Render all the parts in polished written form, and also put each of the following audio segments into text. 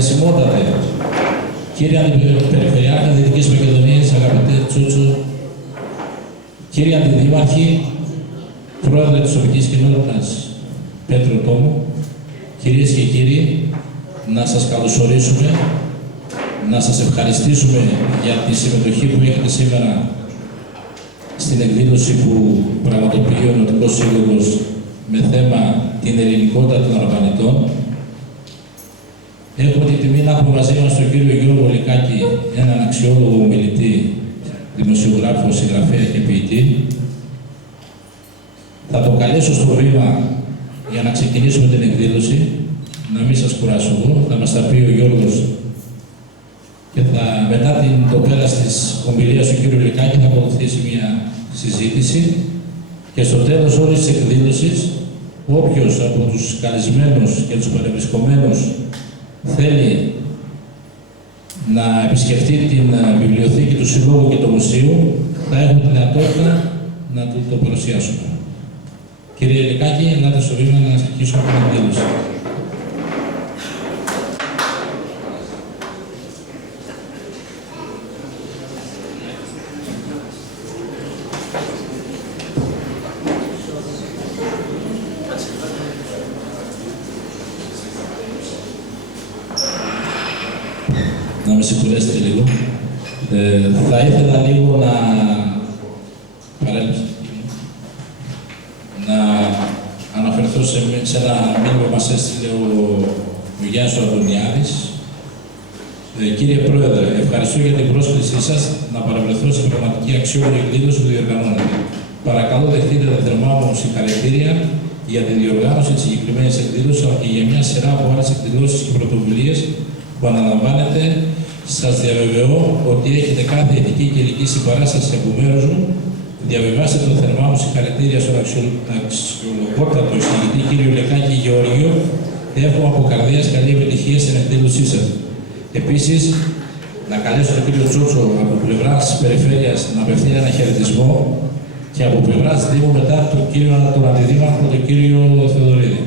Εξοχαιρεσιμότατε, κύριε Αντιπεριφερειάρχα Δυτικής Μακεδονίας, αγαπητέ Τσούτσου, κύριε Αντιδήμαρχη, Πρόεδρε της Τοπικής Κοινότητας Πέτρο Τόμου, κυρίες και κύριοι, να σας καλωσορίσουμε, να σας ευχαριστήσουμε για τη συμμετοχή που έχετε σήμερα στην εκδήλωση που πραγματοποιεί ο Νοτικός Σύλλογος με θέμα την ελληνικότητα των Αρβανιτών. Έχουμε την τιμή να έχουμε μαζί μας τον κύριο Γιώργο Λικάκη, έναν αξιόλογο ομιλητή, δημοσιογράφο, συγγραφέα και ποιητή. Θα τον καλέσω στο βήμα για να ξεκινήσουμε την εκδήλωση. Να μην σας κουράσω εγώ, θα μας τα πει ο Γιώργος και μετά το πέρας της ομιλίας του κύριου Λικάκη θα ακολουθήσει μια συζήτηση και στο τέλος όλης της εκδήλωσης όποιος από τους καλεσμένους και τους παρευρισκομένους θέλει να επισκεφτεί την βιβλιοθήκη του Συλλόγου και του Μουσείου θα έχουμε τη δυνατότητα να του το παρουσιάσουμε. Κύριε Λικάκη, ελάτε στο βήμα να αρχίσουμε την εκδήλωση. Να με συγχωρέσετε λίγο. Θα ήθελα λίγο να αναφερθώ σε ένα μήνυμα που μας έστειλε ο Γιάννης Αντωνιάδης. Κύριε Πρόεδρε, ευχαριστώ για την πρόσκλησή σας να παρευρεθώ σε πραγματική αξιόλογη εκδήλωση που διοργανώνεται. Παρακαλώ δεχτείτε τα θερμά μου συγχαρητήρια για τη διοργάνωση της συγκεκριμένης εκδήλωσης αλλά και για μια σειρά από άλλες εκδηλώσεις και πρωτοβουλίες που αναλαμβάνετε. Σας διαβεβαιώ ότι έχετε κάθε ηθική και υλική συμπαράσταση από μέρους μου. Διαβιβάστε το θερμά μου συγχαρητήρια στον αξιολογότατο εισηγητή κύριο Λεκάκη Γεώργιο. Εύχομαι από καρδίας καλή επιτυχία στην εκδήλωσή σας. Επίσης, να καλέσω τον κύριο Τσούτσο από πλευράς της Περιφέρειας να απευθύνει ένα χαιρετισμό και από πλευράς Δήμου μετά τον Αντιδήμαρχο, τον κύριο Θεοδωρίδη.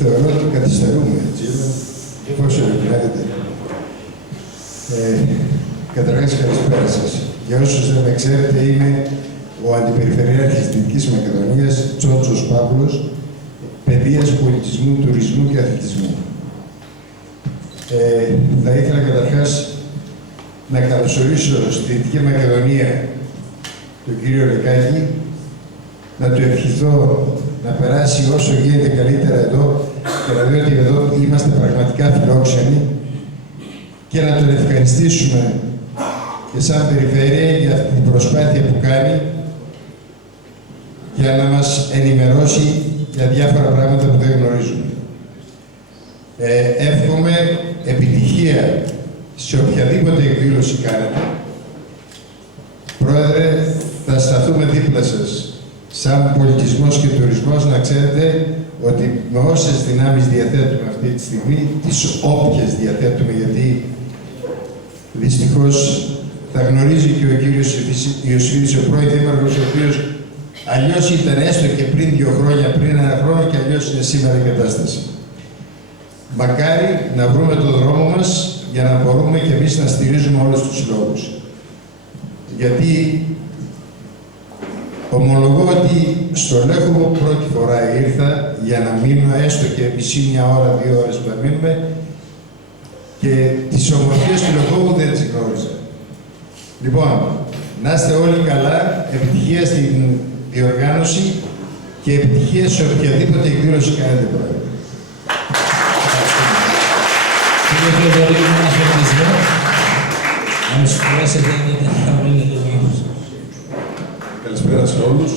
Θεωρώ ότι καθυστερούμε, εφόσον επιλέγετε. Καταρχάς, καλησπέρα σας. Για όσους δεν με ξέρετε, είμαι ο Αντιπεριφερειάρχης της Δυτικής Μακεδονίας, Τσότσος Παύλος, παιδείας, πολιτισμού, τουρισμού και αθλητισμού. Θα ήθελα καταρχάς να καλωσορίσω στη Δυτική Μακεδονία τον κύριο Λεκάκη, να του ευχηθώ να περάσει όσο γίνεται καλύτερα εδώ και να δει ότι εδώ είμαστε πραγματικά φιλόξενοι και να τον ευχαριστήσουμε και σαν περιφέρεια για αυτή την προσπάθεια που κάνει για να μας ενημερώσει για διάφορα πράγματα που δεν γνωρίζουμε. Εύχομαι επιτυχία σε οποιαδήποτε εκδήλωση κάνετε. Πρόεδρε, θα σταθούμε δίπλα σας. Σαν πολιτισμός και τουρισμός, να ξέρετε ότι με όσες δυνάμεις διαθέτουμε αυτή τη στιγμή, τις όποιες διαθέτουμε, γιατί δυστυχώς θα γνωρίζει και ο κύριος Ιωσήφης, ο πρώην δήμαρχος, ο οποίος αλλιώς ήταν έστω και πριν 2 χρόνια, πριν 1 χρόνο και αλλιώς είναι σήμερα η κατάσταση. Μακάρι να βρούμε τον δρόμο μας για να μπορούμε και εμείς να στηρίζουμε όλους τους συλλόγους. Γιατί ομολογώ ότι στο Λέχοβο πρώτη φορά ήρθα για να μείνω έστω και μισή, 1 ώρα, 2 ώρες που θα μείνουμε και τις ομορφίες του Λεχόβου δεν τις γνώριζα. Λοιπόν, να είστε όλοι καλά, επιτυχία στην διοργάνωση και επιτυχία σε οποιαδήποτε εκδήλωση κάνετε, Πρόεδρε. Κύριε Θεοδωρίδη, ένα χαιρετισμό. Να με συγχωρέσετε, θα μείνετε το δρόμος. Καλησπέρα σε όλους.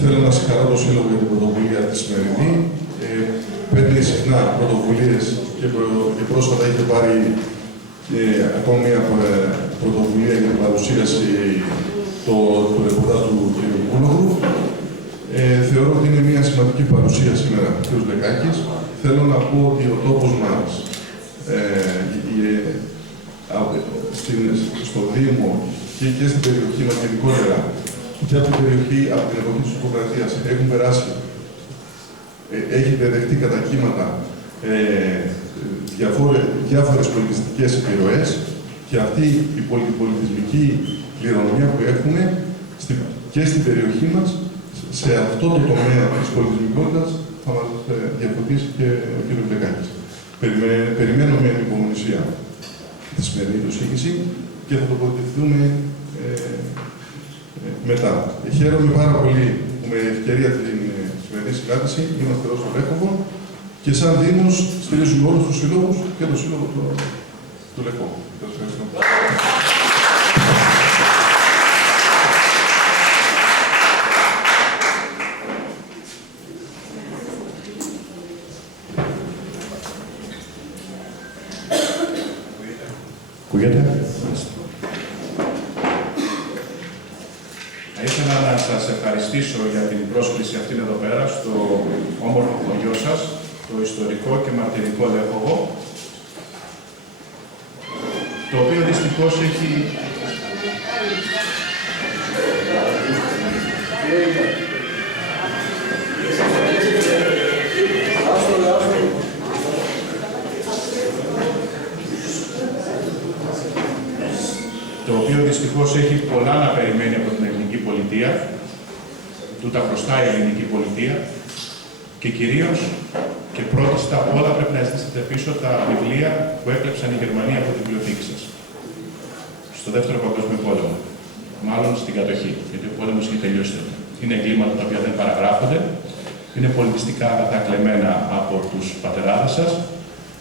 Θέλω να συγχαρώ το Σύλλογο για την πρωτοβουλία τη σημερινή. Παίρνει συχνά πρωτοβουλίες και πρόσφατα είχε πάρει ακόμη μια πρωτοβουλία για την παρουσίαση του ρεπορτάζ του κ. Κούλογλου. Θεωρώ ότι είναι μια σημαντική παρουσία σήμερα ο κ. Λεκάκης. Θέλω να πω ότι ο τόπος μας στο Δήμο και στην περιοχή μας γενικότερα και από την περιοχή, από την εποχή της Σοφοκρατίας έχουν περάσει. Έχετε δεχτεί κατά κύματα διάφορες πολιτιστικές επιρροές και αυτή η πολυπολιτισμική κληρονομιά που έχουμε και στην περιοχή μας, σε αυτό το τομέα της πολιτισμικότητας, θα μας διαφωτίσει και ο κ. Βλεκάκης. Περιμένω με ανυπομονησία τη σημερινή προσήγηση και θα τοποθετηθούμε μετά. Χαίρομαι πάρα πολύ που με ευκαιρία την σημερινή συνάντηση είμαστε εδώ στο Λέχοβο και σαν Δήμος στηρίζουμε όλους τους συλλόγους και το σύλλογο του Λεχόβου. Σας ευχαριστώ. Ακούγεται? Θα ήθελα να σας ευχαριστήσω για την πρόσκληση αυτήν εδώ πέρα στο όμορφο χωριό σας, το ιστορικό και μαρτυρικό Λέχοβο, το οποίο δυστυχώς έχει... το οποίο δυστυχώς έχει πολλά να περιμένει από την ελληνική πολιτεία, τούτα χρωστάει η ελληνική πολιτεία και κυρίως και πρώτιστα απ' όλα πρέπει να ζητήσετε πίσω τα βιβλία που έκλεψαν οι Γερμανοί από την βιβλιοθήκη σας. Στο Δεύτερο Παγκόσμιο Πόλεμο. Μάλλον στην κατοχή, γιατί ο πόλεμος είχε τελειώσει. Είναι εγκλήματα τα οποία δεν παραγράφονται, είναι πολιτιστικά αγαθά κλεμμένα από τους πατεράδες σας.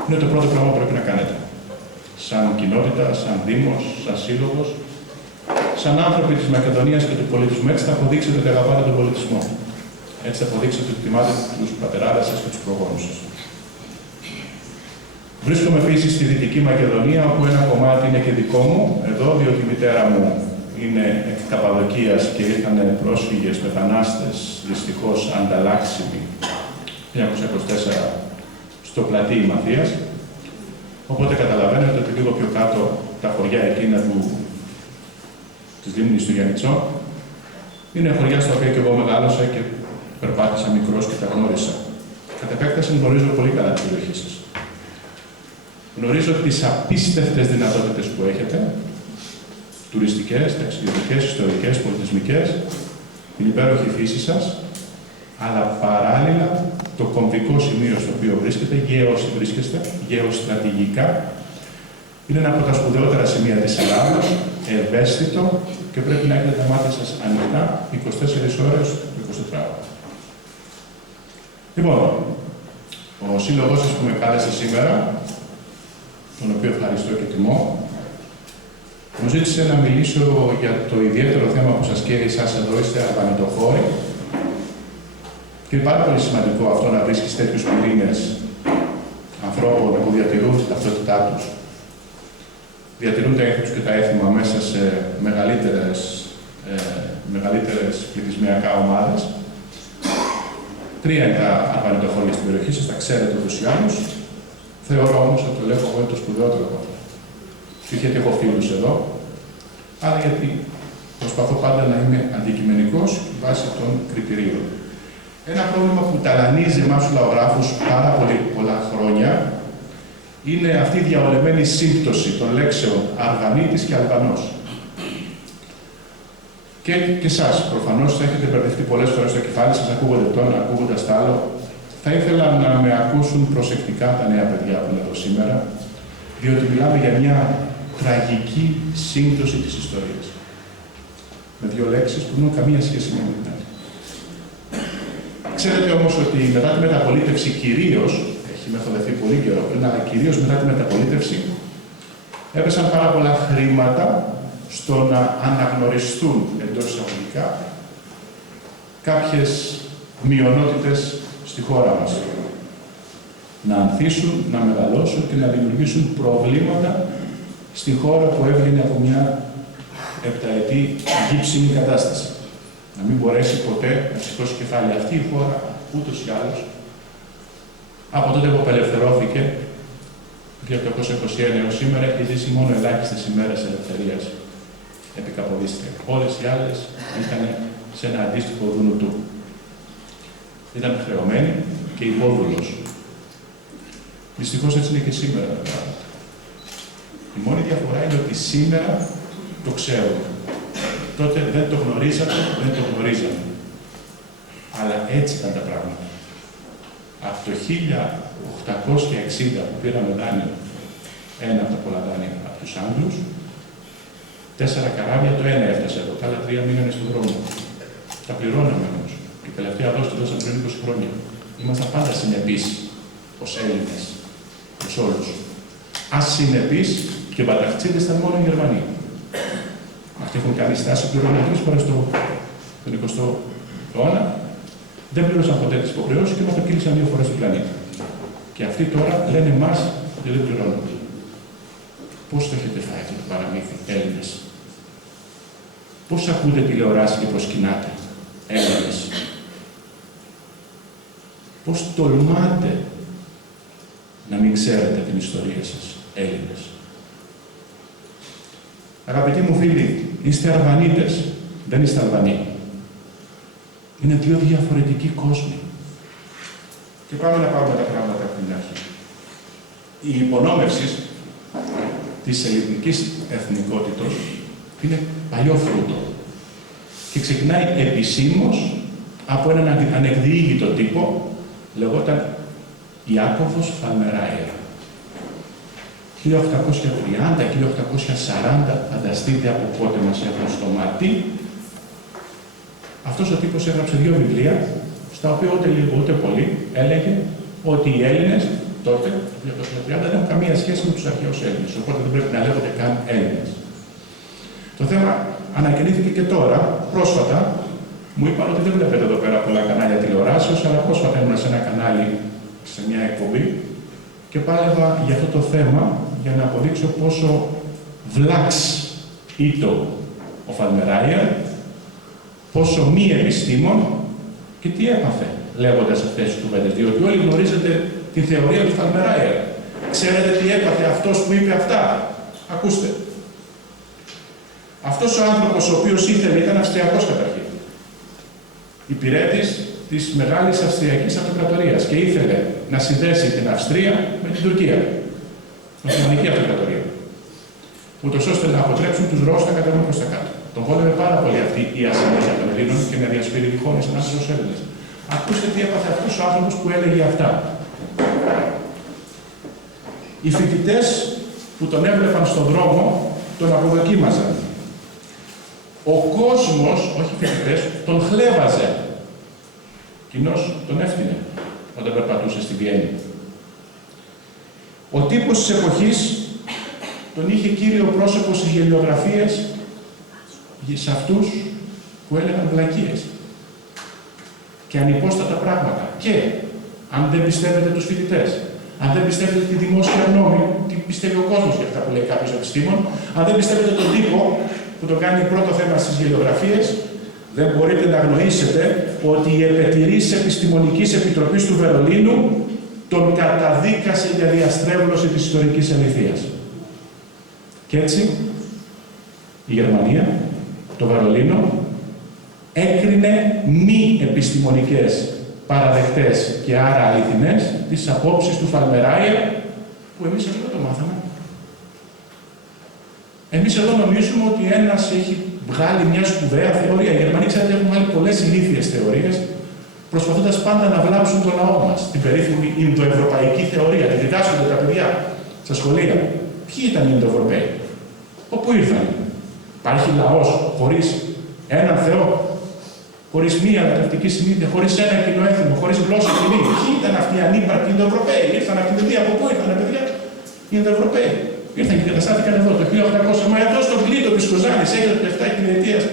Είναι το πρώτο πράγμα που πρέπει να κάνετε. Σαν κοινότητα, σαν Δήμος, σαν Σύλλογος, σαν άνθρωποι της Μακεδονίας και του πολιτισμού, έτσι θα αποδείξετε ότι αγαπάτε τον πολιτισμό. Έτσι θα αποδείξετε ότι εκτιμάτε τους πατεράδες σας και τους προγόνους σας. Βρίσκομαι επίσης στη Δυτική Μακεδονία, όπου ένα κομμάτι είναι και δικό μου, εδώ, διότι η μητέρα μου είναι εκ Καπαδοκίας και ήρθαν πρόσφυγες, μετανάστες, δυστυχώς ανταλλάξιμοι, 1924 στο πλατή Μαθίας. Οπότε καταλαβαίνετε ότι λίγο πιο κάτω τα χωριά εκείνα της λίμνης του Γιαννιτσό είναι χωριά στα οποία και εγώ μεγάλωσα και περπάτησα μικρός και τα γνώρισα. Κατ' επέκταση γνωρίζω πολύ καλά την περιοχή σας. Γνωρίζω τις απίστευτες δυνατότητες που έχετε, τουριστικές, ταξιδιωτικές, ιστορικές, πολιτισμικές, την υπέροχη φύση σας, αλλά παράλληλα το κομβικό σημείο στο οποίο βρίσκεστε, γεωστρατηγικά, είναι ένα από τα σπουδαιότερα σημεία της Ελλάδος, ευαίσθητο και πρέπει να έχετε τα μάτια σας ανοιχτά 24 ώρες το 24ωρο. Λοιπόν, ο σύλλογός σας που με κάλεσε σήμερα, τον οποίο ευχαριστώ και τιμώ, μου ζήτησε να μιλήσω για το ιδιαίτερο θέμα που σας καίει εσάς εδώ, είστε αρβανιτοφόροι. Και είναι πάρα πολύ σημαντικό αυτό να βρίσκεις τέτοιους πυρήνες ανθρώπων που διατηρούν την ταυτότητά τους, διατηρούν τα έθνη τους και τα έθιμα μέσα σε μεγαλύτερες πληθυσμιακά ομάδες. 3 είναι τα αρβανιτοφόρια στην περιοχή σας, τα ξέρετε ούτως ή άλλως. Θεωρώ όμως ότι το Λέχοβο είναι το σπουδαιότερο από αυτό. Και γιατί έχω φίλους εδώ, αλλά γιατί προσπαθώ πάντα να είμαι αντικειμενικός βάσει των κριτηρίων. Ένα πρόβλημα που ταλανίζει εμάς τους λαογράφους πάρα πολλά χρόνια είναι αυτή η διαολεμένη σύμπτωση των λέξεων Αρβανίτης και Αλβανός. Και εσάς, προφανώς, θα έχετε μπερδευτεί πολλές φορές στο κεφάλι σας, ακούγονται το ένα, ακούγοντας το άλλο. Θα ήθελα να με ακούσουν προσεκτικά τα νέα παιδιά που είναι εδώ σήμερα, διότι μιλάμε για μια τραγική σύμπτωση της ιστορίας. Με 2 λέξεις που δεν έχουν καμία σχέση με την άλλη. Ξέρετε όμως ότι μετά τη μεταπολίτευση κυρίως, έχει μεθοδευτεί πολύ καιρό πριν, αλλά κυρίως μετά τη μεταπολίτευση, έπεσαν πάρα πολλά χρήματα στο να αναγνωριστούν εντός εισαγωγικά κάποιες μειονότητες στη χώρα μας. Να ανθίσουν, να μεγαλώσουν και να δημιουργήσουν προβλήματα στη χώρα που έβγαινε από μια 7ετή γύψιμη κατάσταση. Να μην μπορέσει ποτέ να σηκώσει κεφάλι. Αυτή η χώρα, ούτως ή άλλως, από τότε που απελευθερώθηκε, το 1821 έως σήμερα, έχει ζήσει μόνο ελάχιστες ημέρες ελευθερίας επικαποδίστρια. Όλες οι άλλες ήταν σε ένα αντίστοιχο δουνουτού. Ήταν χρεωμένη και υπόδουλος. Δυστυχώς έτσι είναι και σήμερα. Η μόνη διαφορά είναι ότι σήμερα το ξέρουμε. Τότε δεν το γνωρίζαμε. Αλλά έτσι ήταν τα πράγματα. Από το 1860 που πήραμε δάνειο, ένα από τα πολλά δάνεια από τους Άγγλους, 4 καράβια, το ένα έφτασε εδώ, τα άλλα 3 μείνανε στον δρόμο. Τα πληρώναμε όμως. Η τελευταία δόση τη δώσαμε πριν 20 χρόνια. Ήμασταν πάντα συνεπείς ως Έλληνες, ως όλους. Ασυνεπείς και μπαταχτσίδες ήταν μόνο οι Γερμανοί. Αυτοί έχουν κάνει στάση, πληρώνουν 3 φορές τον 20ο αιώνα, δεν πλήρωσαν ποτέ τις υποχρεώσεις και μας το κύλησαν 2 φορές τον πλανήτη. Και αυτοί τώρα λένε εμάς ότι δεν πληρώνουν. Πώς το έχετε φάει αυτό το παραμύθι, Έλληνες? Πώς ακούτε τηλεοράσεις και προσκυνάτε, Έλληνες? Πώς τολμάτε να μην ξέρετε την ιστορία σας, Έλληνες? Αγαπητοί μου φίλοι, είστε Αλβανίτες, δεν είστε Αλβανοί. Είναι 2 διαφορετικοί κόσμοι. Και πάμε να πάρουμε τα πράγματα από την αρχή. Η υπονόμευση της ελληνικής εθνικότητος είναι παλιό φρούτο και ξεκινάει επισήμως από έναν ανεκδιήγητο τύπο, λεγόταν Ιάκωβος Φαλμεράιερ. 1830-1840, φανταστείτε από πότε μας έχουν στο μάτι. Αυτός ο τύπος έγραψε 2 βιβλία, στα οποία ούτε λίγο ούτε πολύ έλεγε ότι οι Έλληνες τότε, το 1830, δεν έχουν καμία σχέση με τους αρχαίους Έλληνες, οπότε δεν πρέπει να λέγονται καν Έλληνες. Το θέμα ανακοινήθηκε και τώρα, πρόσφατα, μου είπαν ότι δεν βλέπετε εδώ πέρα πολλά κανάλια τηλεοράσεως, αλλά πρόσφατα ήμουν σε ένα κανάλι, σε μια εκπομπή, και πάλευα για αυτό το θέμα για να αποδείξω πόσο βλάξ ήτο ο Φαλμεράιερ, πόσο μη επιστήμον και τι έπαθε λέγοντας αυτές τις κουβέντες. Διότι όλοι γνωρίζετε την θεωρία του Φαλμεράιερ. Ξέρετε τι έπαθε αυτός που είπε αυτά? Ακούστε. Αυτός ο άνθρωπος ο οποίος ήθελε, ήταν Αυστριακός καταρχήν, υπηρέτης της Μεγάλης Αυστριακής Αυτοκρατορίας και ήθελε να συνδέσει την Αυστρία με την Τουρκία, την Οθωμανική Αυτοκρατορία, ούτως ώστε να αποτρέψουν τους Ρώσους να κατέβουν προς τα κάτω. Τον βόλευε πάρα πολύ αυτή η ασυνέχεια των Ελλήνων και να διασπείρει διχόνες ανάμεσα στους Έλληνες. Ακούστε τι έπαθε αυτός ο άνθρωπος που έλεγε αυτά. Οι φοιτητές που τον έβλεπαν στον δρόμο τον αποδοκίμαζαν. Ο κόσμος, όχι οι φοιτητές, τον χλέβαζε. Κοινώς τον έφτιανε όταν περπατούσε στη Βιέννη. Ο τύπος της εποχής τον είχε κύριο πρόσωπο στις γελιογραφίες σε αυτούς που έλεγαν βλακίες και ανυπόστατα πράγματα. Και αν δεν πιστεύετε τους φοιτητές, αν δεν πιστεύετε τη δημόσια γνώμη, τι πιστεύει ο κόσμος για αυτά που λέει κάποιος επιστήμον, αν δεν πιστεύετε τον τύπο που το κάνει πρώτο θέμα στις γελιογραφίες, δεν μπορείτε να αγνοήσετε ότι η επετηρής Επιστημονικής Επιτροπής του Βερολίνου τον καταδίκασε για διαστρέβλωση της ιστορικής αληθείας. Και έτσι, η Γερμανία, το Βερολίνο, έκρινε μη επιστημονικές παραδεκτές και άρα αληθινές τις απόψεις του Φαλμεράιερ, που εμείς εδώ δεν το μάθαμε. Εμείς εδώ νομίζουμε ότι ένας έχει βγάλει μια σπουδαία θεωρία. Οι Γερμανοί, ξέρετε, έχουν βάλει πολλές ηλίθιες θεωρίες, προσπαθώντας πάντα να βλάψουν το λαό μας. Την περίφημη Ινδοευρωπαϊκή θεωρία. Τη διδάσκονται τα παιδιά στα σχολεία. Ποιοι ήταν οι Ινδοευρωπαίοι? Όπου ήρθαν? Υπάρχει λαός χωρίς έναν Θεό, χωρίς μία ανατολική συνήθεια, χωρίς ένα κοινό έθιμο, χωρίς γλώσσα κοινή? Ποιοι ήταν αυτοί οι ανύπαρκτοι Ινδοευρωπαίοι? Ήρθαν από την Ινδία, από πού ήρθαν, παιδιά? Οι Ινδοευρωπαίοι. Ήρθαν και καταστάθηκαν εδώ το 1800. Μα εδώ στον κλήτο της Κοζάνης έγινε το 7 χιλιετίας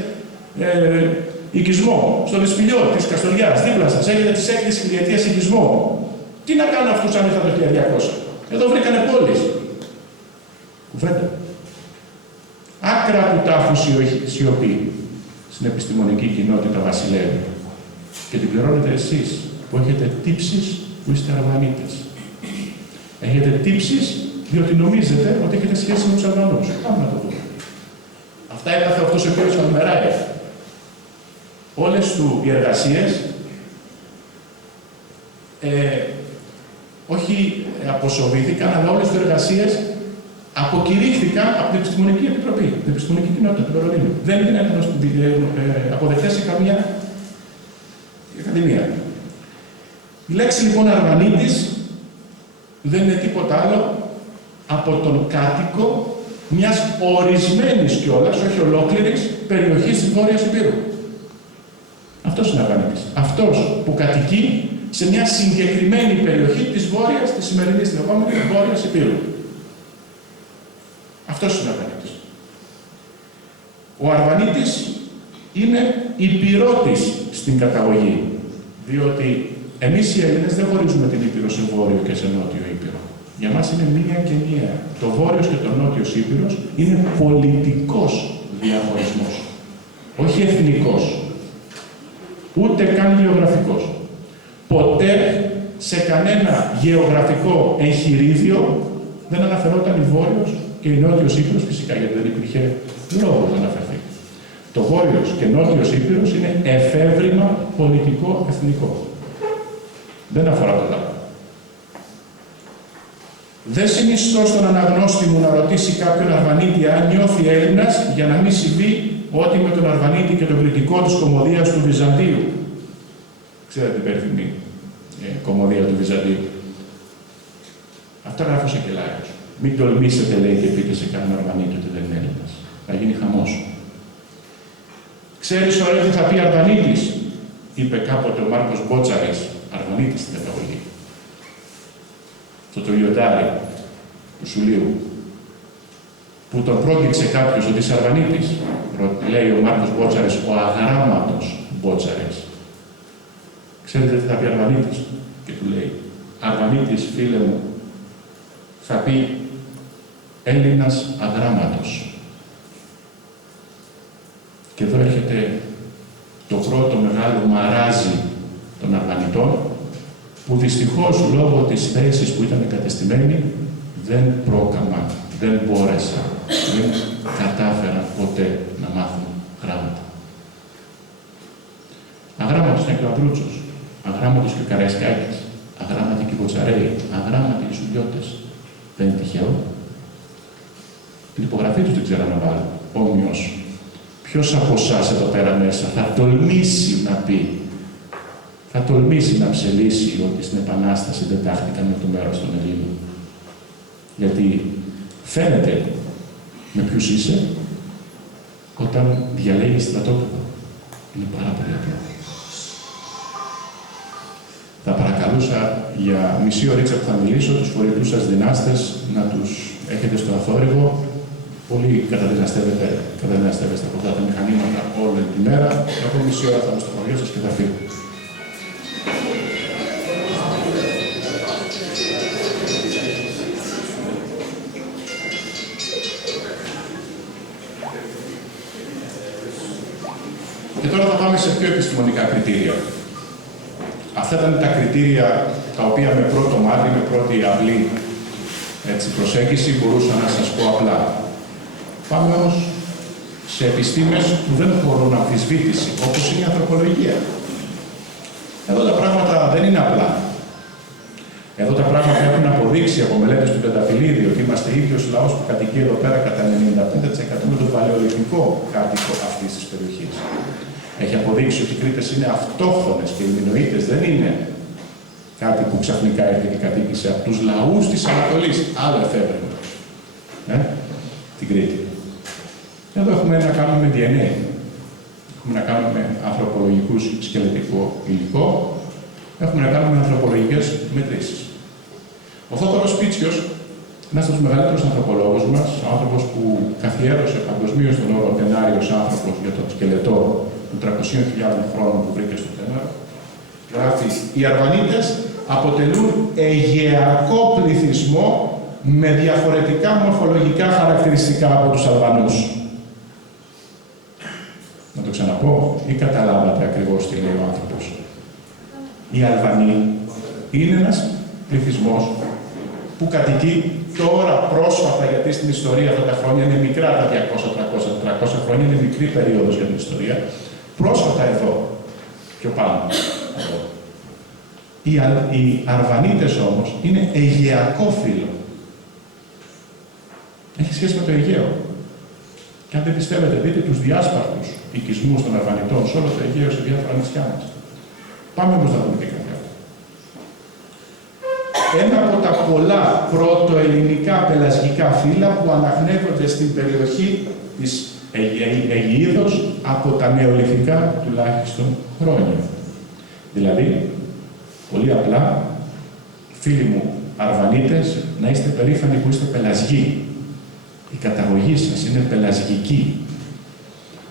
οικισμό. Στο Δυσπηλιό της Καστοριάς, δίπλα σας, έγινε τη 6η χιλιετίας οικισμό. Τι να κάνουν αυτούς αν ήρθαν το 1200? Εδώ βρήκανε πόλεις. Κουβέντα. Άκρα του τάφου σιωπή στην επιστημονική κοινότητα βασιλεύει. Και την πληρώνετε εσείς που έχετε τύψεις που είστε Αλβανίτες. Έχετε τύψεις διότι νομίζετε ότι έχετε σχέση με τους Αλβανούς. Πάμε να το δούμε. Αυτά έπαθε αυτός ο κύριος Φαλμεράιερ. όλες του οι εργασίες όχι αποσοβήθηκαν, αλλά όλες τις εργασίες αποκηρύχθηκαν από την Επιστημονική Επιτροπή, την Επιστημονική Κοινότητα του Βερολίνου. Δεν είναι αποδεκτές σε καμία ακαδημία. Η λέξη λοιπόν Αρβανίτης δεν είναι τίποτα άλλο από τον κάτοικο μιας ορισμένης κιόλας, όχι ολόκληρης, περιοχής της Βόρειας Ηπείρου. Αυτός είναι Αρβανίτης. Αυτός που κατοικεί σε μια συγκεκριμένη περιοχή της Βόρειας, της σημερινής, της λεγόμενης Βόρειας Ηπείρου. Αυτός είναι ο Αρβανίτης. Ο Αρβανίτης είναι υπηρώτης στην καταγωγή, διότι εμείς οι Έλληνες δεν χωρίζουμε την Ήπειρο σε Βόρειο και σε Νότιο Ήπειρο. Για μας είναι μία και μία. Το Βόρειος και το Νότιος Ήπειρος είναι πολιτικός διαχωρισμός, όχι εθνικός, ούτε καν γεωγραφικός. Ποτέ σε κανένα γεωγραφικό εγχειρίδιο δεν αναφερόταν η Βόρειος και η Νότιος Ήπειρος, φυσικά γιατί δεν υπήρχε λόγος να αναφερθεί. Το Βόρειος και Νότιος Ήπειρος είναι εφεύρημα πολιτικό εθνικό. Δεν αφορά το λαό. Δεν συνιστώ στον αναγνώστη μου να ρωτήσει κάποιον Αρβανίτη αν νιώθει Έλληνας για να μην συμβεί ό,τι με τον Αρβανίτη και τον κριτικό της κωμωδίας του Βυζαντίου. Ξέρετε την περίφημη κωμωδία του Βυζαντίου. Αυτά γράφω σε Κελάριος. Μην τολμήσετε, λέει, και πείτε σε κανέναν Αρβανίτη ότι δεν είναι Έλληνας. Θα γίνει χαμός. Ξέρεις ωραία τι θα πει Αρβανίτης, είπε κάποτε ο Μάρκος Μπότσαρης, Αρβανίτης στην καταγωγή. Το λιοντάρι του Σουλίου, που τον πρότυξε κάποιος ότι είσαι Αρβανίτης, λέει ο Μάρκος Μπότσαρης, ο αγράμματος Μπότσαρης. Ξέρετε τι θα πει Αρβανίτης? Και του λέει, Αρβανίτης, φίλε μου, θα πει Έλληνας αγράμματος. Και εδώ έρχεται το πρώτο μεγάλο μαράζι των Αρβανιτών, που δυστυχώς λόγω της θέσης που ήταν εγκατεστημένοι δεν πρόκαμαν, δεν μπόρεσαν, δεν κατάφεραν ποτέ να μάθουν γράμματα. Αγράμματος ήταν και ο Αντρούτσος, αγράμματος και ο Καραϊσκάκης, αγράμματοι και οι Μποτσαρέοι, αγράμματοι οι Σουλιώτες. Δεν είναι τυχαίο. Την υπογραφή τους δεν ξέρω να βάλω. Όμοιος, ποιος από εσάς εδώ πέρα μέσα θα τολμήσει να πει, θα τολμήσει να ψελίσει ότι στην Επανάσταση δεν τάχτηκαν με το μέρος των Ελλήνων? Γιατί φαίνεται με ποιους είσαι όταν διαλέγεις στρατόπεδο. Είναι πάρα πολύ απλό. Θα παρακαλούσα για μισή ωρίτσα που θα μιλήσω τους φορητούς σας δυνάστες να τους έχετε στο αθόρυβο. Πολύ καταδυναστεύεστε από αυτά τα μηχανήματα όλη τη μέρα. Και από μισή ώρα θα είμαι στο χωριό σας και θα φύγω. Και τώρα θα πάμε σε πιο επιστημονικά κριτήρια. Αυτά ήταν τα κριτήρια τα οποία με πρώτο μάτι, με πρώτη απλή προσέγγιση μπορούσα να σας πω απλά. Πάμε όμως σε επιστήμες που δεν χωρούν αμφισβήτηση, όπως είναι η ανθρωπολογία. Εδώ τα πράγματα δεν είναι απλά. Εδώ τα πράγματα έχουν αποδείξει από μελέτες του Πενταφυλλίδη ότι είμαστε ίδιος λαός που κατοικεί εδώ πέρα κατά 95% με τον παλαιολιθικό κάτοικο αυτής της περιοχής. Έχει αποδείξει ότι οι Κρήτες είναι αυτόχθονες και οι Μινωίτες δεν είναι κάτι που ξαφνικά έρχεται και κατοίκησε από τους λαούς της Ανατολής. Άλλο εφεύρημα. Την Κρήτη. Εδώ έχουμε να κάνουμε με DNA. Έχουμε να κάνουμε με ανθρωπολογικούς σκελετικό υλικό. Έχουμε να κάνουμε με ανθρωπολογικές μετρήσεις. Ο Θόδωρος Πίτσιος, ένας από τους μεγαλύτερους ανθρωπολόγους μας, ο άνθρωπος που καθιέρωσε παγκοσμίως τον όρο τενάριος άνθρωπος για το σκελετό των 300.000 χρόνων που βρήκε στο τέναρο, γράφει: οι Αρβανίτες αποτελούν αιγαιακό πληθυσμό με διαφορετικά μορφολογικά χαρακτηριστικά από τους Αλβανούς. Να το ξαναπώ ή καταλάβατε ακριβώς τι λέει ο άνθρωπος? Οι Αλβανοί είναι ένας πληθυσμός που κατοικεί τώρα πρόσφατα, γιατί στην ιστορία αυτά τα χρόνια είναι μικρά, τα 200, 300 χρόνια είναι μικρή περίοδος για την ιστορία, πρόσφατα εδώ πιο πάνω. Οι Αρβανίτες όμως είναι αιγαιακό φύλο. Έχει σχέση με το Αιγαίο. Και αν δεν πιστεύετε, δείτε τους διάσπαρτους οικισμούς των Αρβανιτών σε όλο το Αιγαίο, σε διάφορα νησιά μας. Πάμε όμως να δούμε τι κάτι άλλο. Ένα από τα πολλά πρωτοελληνικά πελασγικά φύλλα που αναχνεύονται στην περιοχή της Αιγαίδος από τα νεολιθικά τουλάχιστον χρόνια. Δηλαδή, πολύ απλά, φίλοι μου Αρβανίτες, να είστε περήφανοι που είστε πελασγοί. Η καταγωγή σας είναι πελασγική.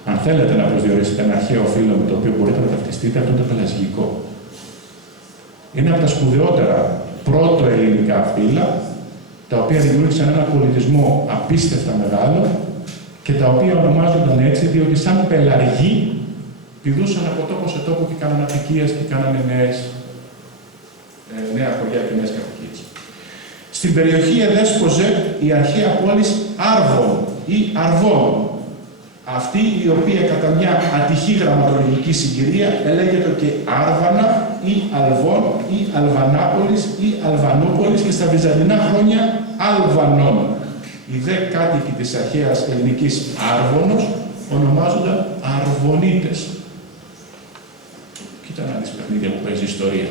Αν θέλετε να προσδιορίσετε ένα αρχαίο φύλλο με το οποίο μπορείτε να ταυτιστείτε, αυτό είναι το πελασγικό. Είναι από τα σπουδαιότερα πρώτο ελληνικά φύλλα, τα οποία δημιούργησαν έναν πολιτισμό απίστευτα μεγάλο και τα οποία ονομάζονταν έτσι, διότι σαν πελαργοί πηδούσαν από τόπο σε τόπο και κάνανε αποικίες και κάνανε νέα χωριά και νέες κατοικίες. Στην περιοχή εδέσποζε η αρχαία πόλης Άρβων ή Αρβών. Αυτή η οποία κατά μια ατυχή γραμματολογική συγκυρία ελέγεται και Άρβανα ή Αλβών ή Αλβανάπολης ή Αλβανούπολης και στα βυζαντινά χρόνια Αλβανών. Οι δε κάτοικοι της αρχαίας ελληνικής Άρβονος ονομάζονταν Αρβονίτες. Κοίτα να δεις παιχνίδια που παίζει ιστορία.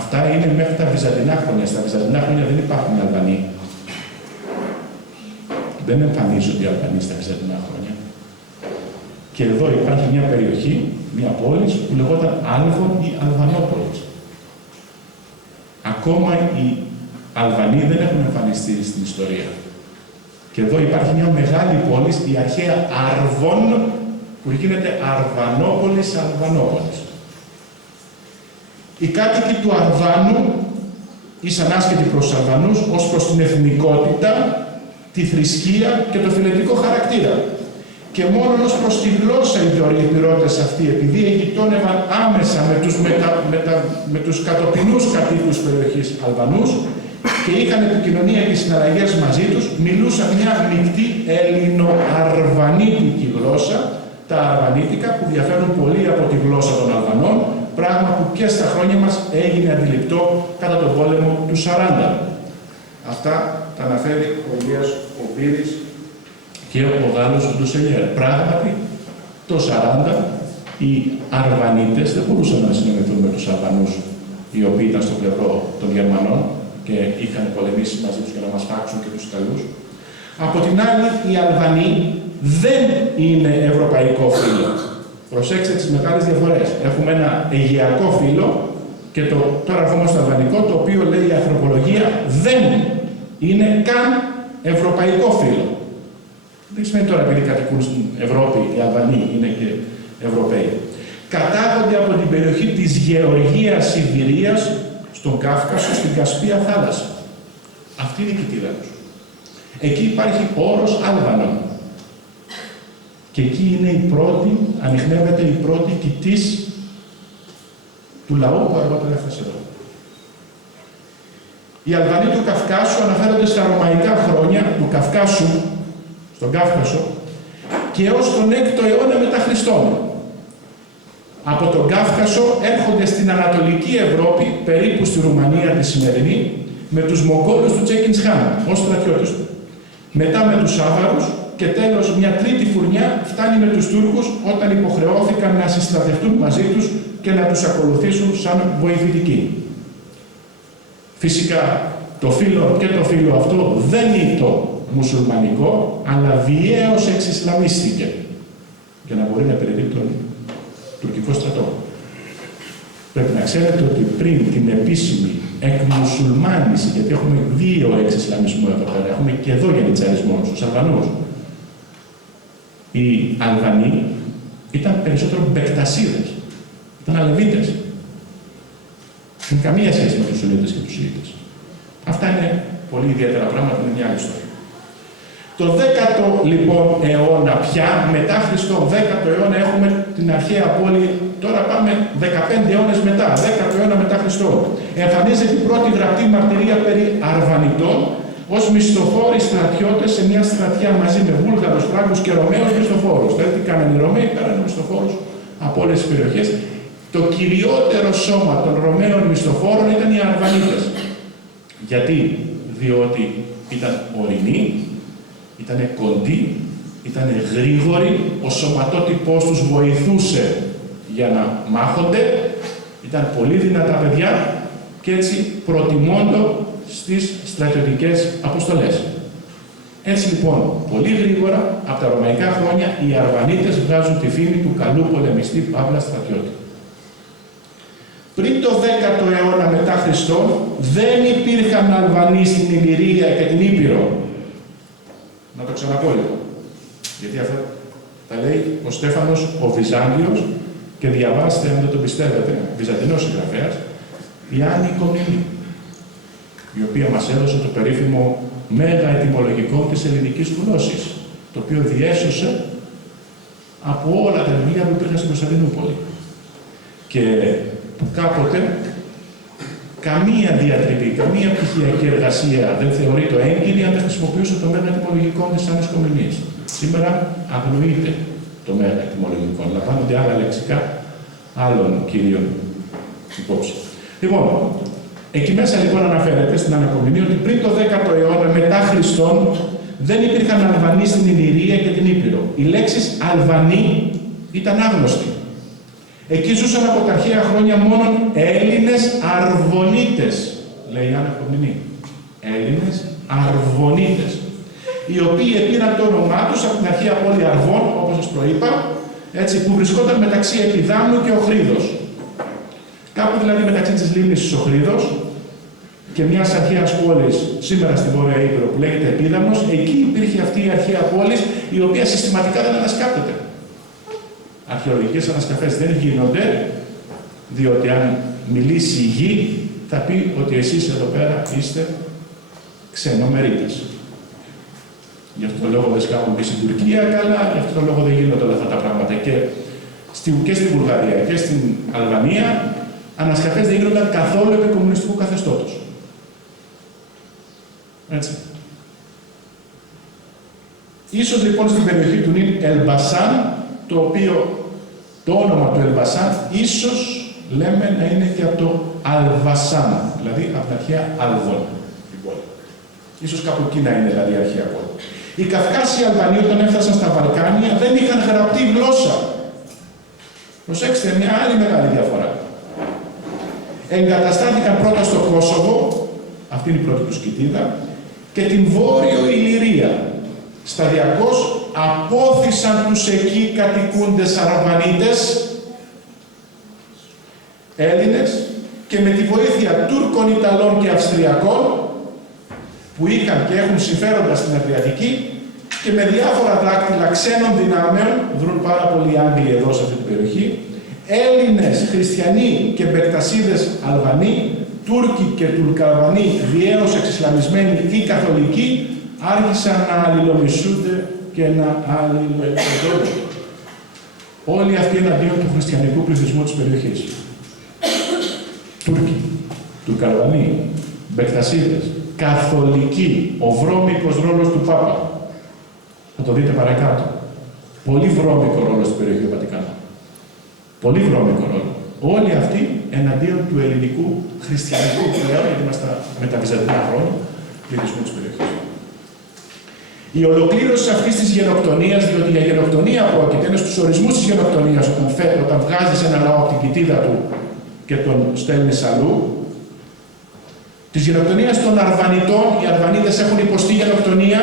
Αυτά είναι μέχρι τα βυζαντινά χρόνια. Στα βυζαντινά χρόνια δεν υπάρχουν Αλβανοί. Δεν εμφανίζονται οι Αλβανοί στα βυζαντινά χρόνια. Και εδώ υπάρχει μια περιοχή, μια πόλη που λεγόταν Άλβων ή Αλβανόπολης. Ακόμα οι Αλβανοί δεν έχουν εμφανιστεί στην ιστορία. Και εδώ υπάρχει μια μεγάλη πόλη, η αρχαία Αρβών, που γίνεται Αρβανόπολης, Αλβανόπολης. Οι κάτοικοι του Αρβάνου ήσαν άσχετοι προς τους Αλβανούς ως προς την εθνικότητα, τη θρησκεία και το φιλετικό χαρακτήρα. Και μόνο ως προς τη γλώσσα οι δωρητηρώτες αυτοί, επειδή γειτόνευαν άμεσα με τους κατοπινούς κατοίκους περιοχής Αλβανούς και είχαν επικοινωνία και συναλλαγές μαζί τους, μιλούσαν μια μεικτή ελληνο-αρβανίτικη γλώσσα, τα αρβανίτικα, που διαφέρουν πολύ από τη γλώσσα των Αλβανών, πράγμα που και στα χρόνια μας έγινε αντιληπτό κατά τον πόλεμο του 40. Αυτά τα αναφέρει ο Ηλίας ο Πύρης και ο Γάλλος Ντουσελιέρ. Πράγματι, το 40 οι Αρβανίτες δεν μπορούσαν να συνεννοηθούν με τους Αλβανούς, οι οποίοι ήταν στο πλευρό των Γερμανών και είχαν πολεμήσει μαζί τους για να μας φάξουν και τους Ιταλούς. Από την άλλη, οι Αλβανοί δεν είναι ευρωπαϊκό φύλλο. Προσέξτε τις μεγάλες διαφορές. Έχουμε ένα αιγαιακό φύλλο και τώρα ερχόμαστε στο αλβανικό, το οποίο λέει η ανθρωπολογία δεν είναι καν ευρωπαϊκό φύλλο. Δεν σημαίνει τώρα επειδή κατοικούν στην Ευρώπη, οι Αλβανοί είναι και Ευρωπαίοι. Κατάγονται από την περιοχή της Γεωργίας Σιβηρίας, στον Κάφκασο, στην Κασπία θάλασσα. Αυτή είναι η κοιτίδα τους. Εκεί υπάρχει ο όρος Άλβανων. Και εκεί είναι η πρώτη, ανιχνεύεται η πρώτη κοιτής του λαού που αργότερα έφτασε εδώ. Οι Αλβανοί του Καυκάσου αναφέρονται στα ρωμαϊκά χρόνια του Καυκάσου, στον Κάφκασο, και έως τον 6ο αιώνα μετά Χριστόν. Από τον Κάφκασο έρχονται στην Ανατολική Ευρώπη, περίπου στη Ρουμανία τη σημερινή, με τους Μογγόλους του Τσέκινς Χάν, ως στρατιώτες του. Μετά με τους Άβαρους και τέλος μια τρίτη φουρνιά φτάνει με τους Τούρκους όταν υποχρεώθηκαν να συστρατευτούν μαζί τους και να τους ακολουθήσουν σαν βοηθητικοί. Φυσικά το φύλλο αυτό δεν είναι το μουσουλμανικό, αλλά βιαίως εξισλαμίστηκε για να μπορεί να περιδεί τον τουρκικό στρατό. Πρέπει να ξέρετε ότι πριν την επίσημη εκμουσουλμάνηση, γιατί έχουμε δύο εξισλαμισμού εδώ πέρα, έχουμε και εδώ γενιτσαρισμό στους Αλβανούς. Οι Αλβανοί ήταν περισσότερο μπεκτασίδες, ήταν Αλεβίτες. Δεν έχουν καμία σχέση με τους Σουνίτες και τους Σιήτες. Αυτά είναι πολύ ιδιαίτερα πράγματα, είναι μια άλλη ιστορία. Το 10ο λοιπόν αιώνα πια, μετά Χριστό 10ο αιώνα, έχουμε την αρχαία πόλη, τώρα πάμε 15 αιώνες μετά, 10ο αιώνα μετά Χριστό. Εμφανίζεται η πρώτη γραπτή μαρτυρία περί Αρβανιτών ως μισθοφόροι στρατιώτες σε μια στρατιά μαζί με Βούλγαρους, Φράγκους και Ρωμαίους μισθοφόρους. Δηλαδή τι κάνανε οι Ρωμαίοι, κάνανε μισθοφόρους από όλες τις περιοχές. το κυριότερο σώμα των Ρωμαίων μισθοφόρων ήταν οι Αρβανίτες. Γιατί? Διότι ήταν ορεινοί, ήταν κοντοί, ήταν γρήγοροι, ο σωματότυπός τους βοηθούσε για να μάχονται, ήταν πολύ δυνατά παιδιά και έτσι προτιμώντο στις στρατιωτικές αποστολές. Έτσι λοιπόν, πολύ γρήγορα, από τα ρωμαϊκά χρόνια, οι Αρβανίτες βγάζουν τη φήμη του καλού πολεμιστή παύλα στρατιώτη. Πριν το 10ο αιώνα μετά Χριστόν, δεν υπήρχαν Αλβανοί στην Ηλυρία και την Ήπειρο. Να το ξαναπώ λίγο. Γιατί αυτά τα λέει ο Στέφανος ο Βυζάντιος και διαβάστε, αν δεν το πιστεύετε, βυζαντινός συγγραφέας, η Άννη Κομνηνή, η οποία μας έδωσε το περίφημο μέγα ετυμολογικό της ελληνικής γλώσσης, το οποίο διέσωσε από όλα τα βιβλία που υπήρχαν στην Κωνσταντινούπολη. Και που κάποτε καμία διατριβή, καμία πτυχιακή εργασία δεν θεωρείται έγκυρη αν δεν χρησιμοποιούσε το μέγα ετυμολογικό της Άννης Κομνηνής. Σήμερα αγνοείται το μέγα ετυμολογικό, λαμβάνονται άλλα λεξικά άλλων κυρίων υπόψη. Λοιπόν, εκεί μέσα λοιπόν αναφέρεται στην Άννα Κομνηνή ότι πριν το 10ο αιώνα μετά Χριστόν δεν υπήρχαν Αλβανοί στην Ηλυρία και την Ήπειρο. Οι λέξεις Αλβανοί ήταν άγνωστοι. Εκεί ζούσαν από τα αρχαία χρόνια μόνο Έλληνες Αρβωνίτες, λέει η Άννα Κομνηνή. Έλληνες Αρβωνίτες, οι οποίοι πήραν το όνομά τους από την αρχαία πόλη Αρβών, όπως σας προείπα, έτσι, που βρισκόταν μεταξύ Επιδάμνου και Οχρίδος. Κάπου δηλαδή μεταξύ της λίμνης της Οχρίδος και μιας αρχαίας πόλης, σήμερα στη Βόρεια Ήπειρο, που λέγεται Επίδαμνος, εκεί υπήρχε αυτή η αρχαία πόλη, η οποία συστηματικά δεν ανασκάπτεται. Αρχαιολογικές ανασκαφές δεν γίνονται, διότι αν μιλήσει η γη, θα πει ότι εσείς εδώ πέρα είστε ξενομερίτες. Γι' αυτό το λόγο δεν σκάβουν και στην Τουρκία καλά, γι' αυτό το λόγο δεν γίνονται όλα αυτά τα πράγματα. Και στην Βουλγαρία και στην Αλβανία, ανασκαφές δεν γίνονταν καθόλου επί κομμουνιστικού καθεστώτος. Έτσι. Ίσως λοιπόν στην περιοχή του Νιν Ελμπασάν, το οποίο το όνομα του Ελμπασάν ίσως λέμε να είναι και από το Αλβασάν, δηλαδή από την αρχαία Αλβών, την πόλη. Ίσως κάπου εκεί να είναι δηλαδή η αρχαία πόλη. Οι Καυκάσιοι Αλβανοί όταν έφτασαν στα Βαλκάνια δεν είχαν γραπτή γλώσσα. Προσέξτε, μια άλλη μεγάλη διαφορά. Εγκαταστάθηκαν πρώτα στο Κόσοβο, αυτή είναι η πρώτη τους κοιτίδα, και την Βόρειο Ηλυρία. Σταδιακώς απόθυσαν τους εκεί κατοικούντες Αρβανίτες, Έλληνες, και με τη βοήθεια Τούρκων, Ιταλών και Αυστριακών, που είχαν και έχουν συμφέροντα στην Αδριατική, και με διάφορα δάκτυλα ξένων δυνάμεων, δρούν πάρα πολλοί Άγγλοι εδώ σε αυτή την περιοχή, Έλληνες, Χριστιανοί και Μπεκτασίδες Αλβανοί, Τούρκοι και Τουρκαλβανοί διαίως εξισλαμισμένοι ή Καθολικοί, άρχισαν να αλληλομισούνται και να αλληλοεξοδώνται. Όλοι αυτοί εναντίον του χριστιανικού πληθυσμού της περιοχής. Τούρκοι, Τουρκαλβανοί, Μπεκτασίδες, Καθολικοί, ο βρώμικος ρόλος του Πάπα. Θα το δείτε παρακάτω. Πολύ βρώμικο ρόλο στην περιοχή του Βατικανού. Πολύ βρώμικο ρόλο. Όλοι αυτοί εναντίον του ελληνικού χριστιανικού πλέον, γιατί είμαστε με τα βυζαντινά χρόνια, πληθυσμού της περιοχής. Η ολοκλήρωση αυτής της γενοκτονίας, διότι για γενοκτονία πρόκειται, είναι στους ορισμούς της γενοκτονίας, όταν βγάζεις ένα λαό από την κοιτίδα του και τον στέλνεις αλλού, της γενοκτονίας των Αρβανιτών, οι Αρβανίτες έχουν υποστεί γενοκτονία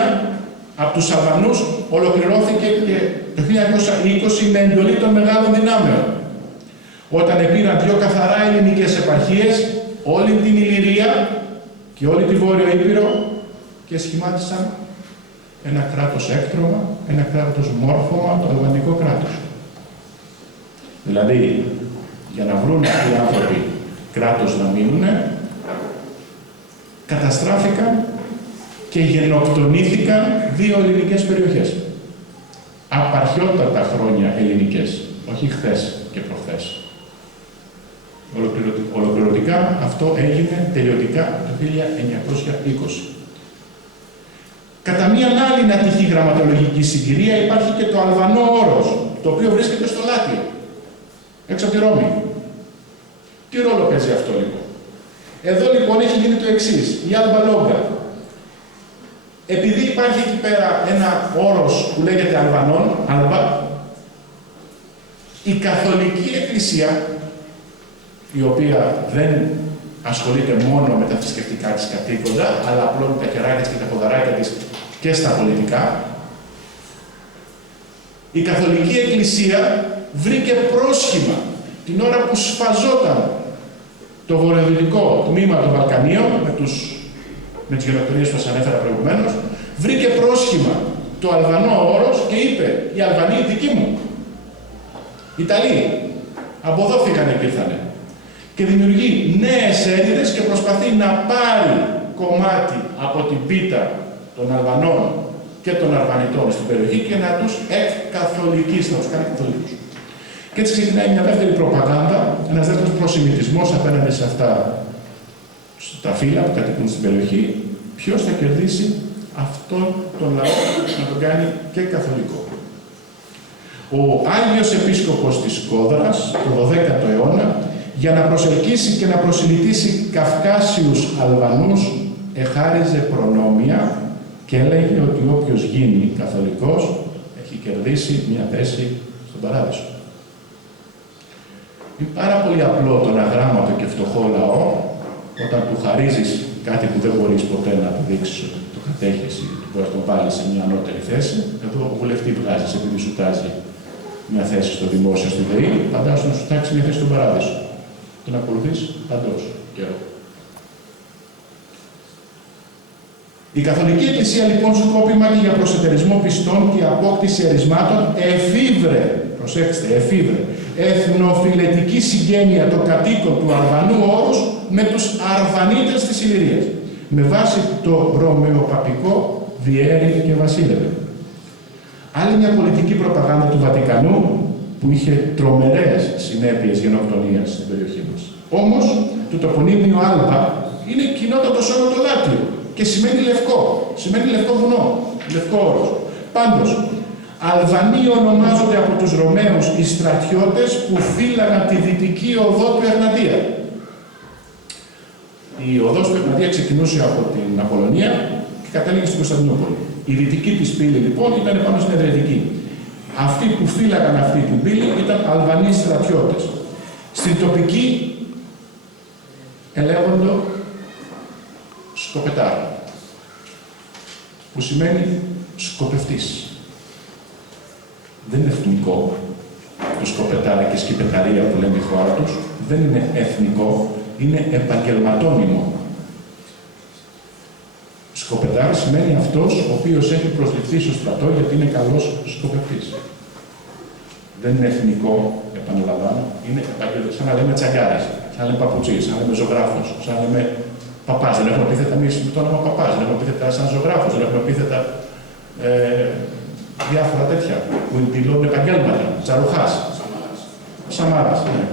από τους Αλβανούς, ολοκληρώθηκε και το 1920 με εντολή των μεγάλων δυνάμεων. Όταν επήραν δύο καθαρά ελληνικές επαρχίες, όλη την Ηλυρία και όλη τη Βόρεια Ήπειρο, και σχημάτισαν ένα κράτος έκτρωμα, ένα κράτος μόρφωμα, το αλβανικό κράτος. Δηλαδή, για να βρουν αυτοί οι άνθρωποι κράτος να μείνουνε, καταστράφηκαν και γενοκτονήθηκαν δύο ελληνικές περιοχές. Απαρχιότατα χρόνια ελληνικές, όχι χθες και προχθές. Ολοκληρωτικά αυτό έγινε τελειωτικά το 1920. Κατά μίαν άλλη ατυχή γραμματολογική συγκυρία υπάρχει και το αλβανό όρος, το οποίο βρίσκεται στο Λάτιο, έξω από τη Ρώμη. Τι ρόλο παίζει αυτό λοιπόν? Εδώ λοιπόν έχει γίνει το εξής. Η Alba Longa. Επειδή υπάρχει εκεί πέρα ένα όρος που λέγεται Αλβανών, Alba, η Καθολική Εκκλησία, η οποία δεν ασχολείται μόνο με τα θρησκευτικά της καθήκοντα, αλλά απλώνει τα κεράκια και τα ποδαράκια της και στα πολιτικά, η Καθολική Εκκλησία βρήκε πρόσχημα την ώρα που σφαζόταν το βορειοδυτικό τμήμα των Βαλκανίων, με τις γενοκτονίες που σας ανέφερα προηγουμένως, βρήκε πρόσχημα το αλβανό όρος και είπε «Οι Αλβανοί δικοί μου, Ιταλοί, από εδώ φύγανε και ήρθανε». Και δημιουργεί νέες έρηδες και προσπαθεί να πάρει κομμάτι από την πίτα των Αλβανών και των Αρβανιτών στην περιοχή και να τους εκκαθολικήσει, να τους κάνει καθολικούς. Και έτσι ξεκινάει μια δεύτερη προπαγάνδα, ένας δεύτερος προσημιτισμός απέναντι σε αυτά τα φύλλα που κατοικούν στην περιοχή, ποιος θα κερδίσει αυτόν τον λαό να τον κάνει και καθολικό. Ο Άγιος Επίσκοπος της Σκόδρας, το 12ο αιώνα, για να προσελκύσει και να προσιλητήσει Καυκάσιους Αλβανούς, εχάριζε προνόμια και έλεγε ότι όποιος γίνει καθολικός έχει κερδίσει μια θέση στον Παράδεισο. Είναι πάρα πολύ απλό τον αγράμματο και φτωχό λαό, όταν του χαρίζεις κάτι που δεν μπορείς ποτέ να του δείξεις ότι το κατέχεις ή του μπορείς να τον βάλεις σε μια ανώτερη θέση. Εδώ ο βουλευτή βγάζεις επειδή σου τάζει μια θέση στο δημόσιο, στη ΔΕΗ, φαντάσου να σου τάξει μια θέση στον Παράδεισο. Τον ακολουθείς παντός καιρό. Η Καθολική Εκκλησία λοιπόν σκόπιμα και για προσετερισμό πιστών και απόκτηση ερισμάτων εφήβρε, προσέξτε, εφήβρε, εθνοφιλετική συγγένεια των κατοίκων του Αλβανού όρους με τους Αρβανίτες της Ιλλυρίας, με βάση το ρωμαιοπαπικό διέρη και βασίλευε. Άλλη μια πολιτική προπαγάνδα του Βατικανού που είχε τρομερές συνέπειες γενοκτονίας στην περιοχή μας. Όμως, το τοπονύμιο Άλβα είναι κοινότατο όρο το Λάτιο και σημαίνει λευκό, σημαίνει λευκό βουνό, λευκό όρος. Πάντως, Αλβανοί ονομάζονται από τους Ρωμαίους οι στρατιώτες που φύλαγαν τη δυτική οδό του Εγνατία. Η οδός του Εγνατία ξεκινούσε από την Απολωνία και κατέληγε στην Κωνσταντινούπολη. Η δυτική της πύλη λοιπόν ήταν πάνω στην Εδρετική. Αυτοί που φύλαγαν αυτή την πύλη ήταν Αλβανοί στρατιώτες. Στην τοπική ελέγχοντο σκοπετάρ, που σημαίνει σκοπευτής. Δεν είναι εθνικό. Το σκοπετάρι και σκυπεταρία που λένε η χώρα τους δεν είναι εθνικό, είναι επαγγελματώνυμο. Σκοπετάρ σημαίνει αυτός ο οποίος έχει προσληφθεί στο στρατό γιατί είναι καλός σκοπευτής. Δεν είναι εθνικό, επαναλαμβάνω, είναι επαγγελματικό. Σαν να λέμε τσαγκάρας, σαν να λέμε παπουτσί, σαν να λέμε ζωγράφος, σαν να λέμε παπάς. Δεν έχουμε επίθετα εμείς με το όνομα παπάς, δεν έχουμε επίθετα σαν ζωγράφος, δεν έχουμε επίθετα διάφορα τέτοια που δηλώνουν επαγγέλματα. Τσαρουχάς. Σαμάρας. Ναι.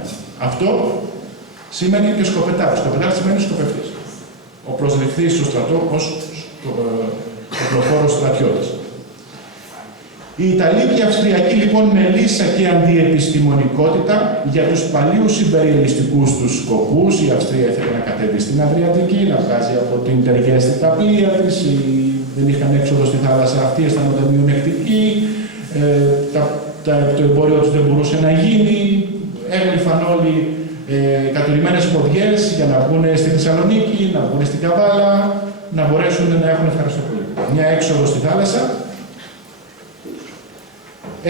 Αυτό σημαίνει και σκοπετάρ. Σκοπετάρ σημαίνει σκοπευτής. Ο προσληφθής στο στρατό ως οπλοφόρος στρατιώτης. Οι Ιταλοί και οι Αυστριακοί λοιπόν με λύσα και αντιεπιστημονικότητα για τους παλιούς υπεριαλιστικούς τους σκοπούς. Η Αυστρία ήθελε να κατέβει στην Αδριατική, να βγάζει από την Τεργέστη τα πλοία της, δεν είχαν έξοδο στη θάλασσα αυτή, αισθάνονταν μειονεκτικοί, το εμπόριο τους δεν μπορούσε να γίνει, έγλυφαν όλοι κατουρημένες ποδιές για να βγουν στη Θεσσαλονίκη, να βγουν στην Καβάλα, να μπορέσουν να έχουν, ευχαριστώ πολύ, μια έξοδο στη θάλασσα.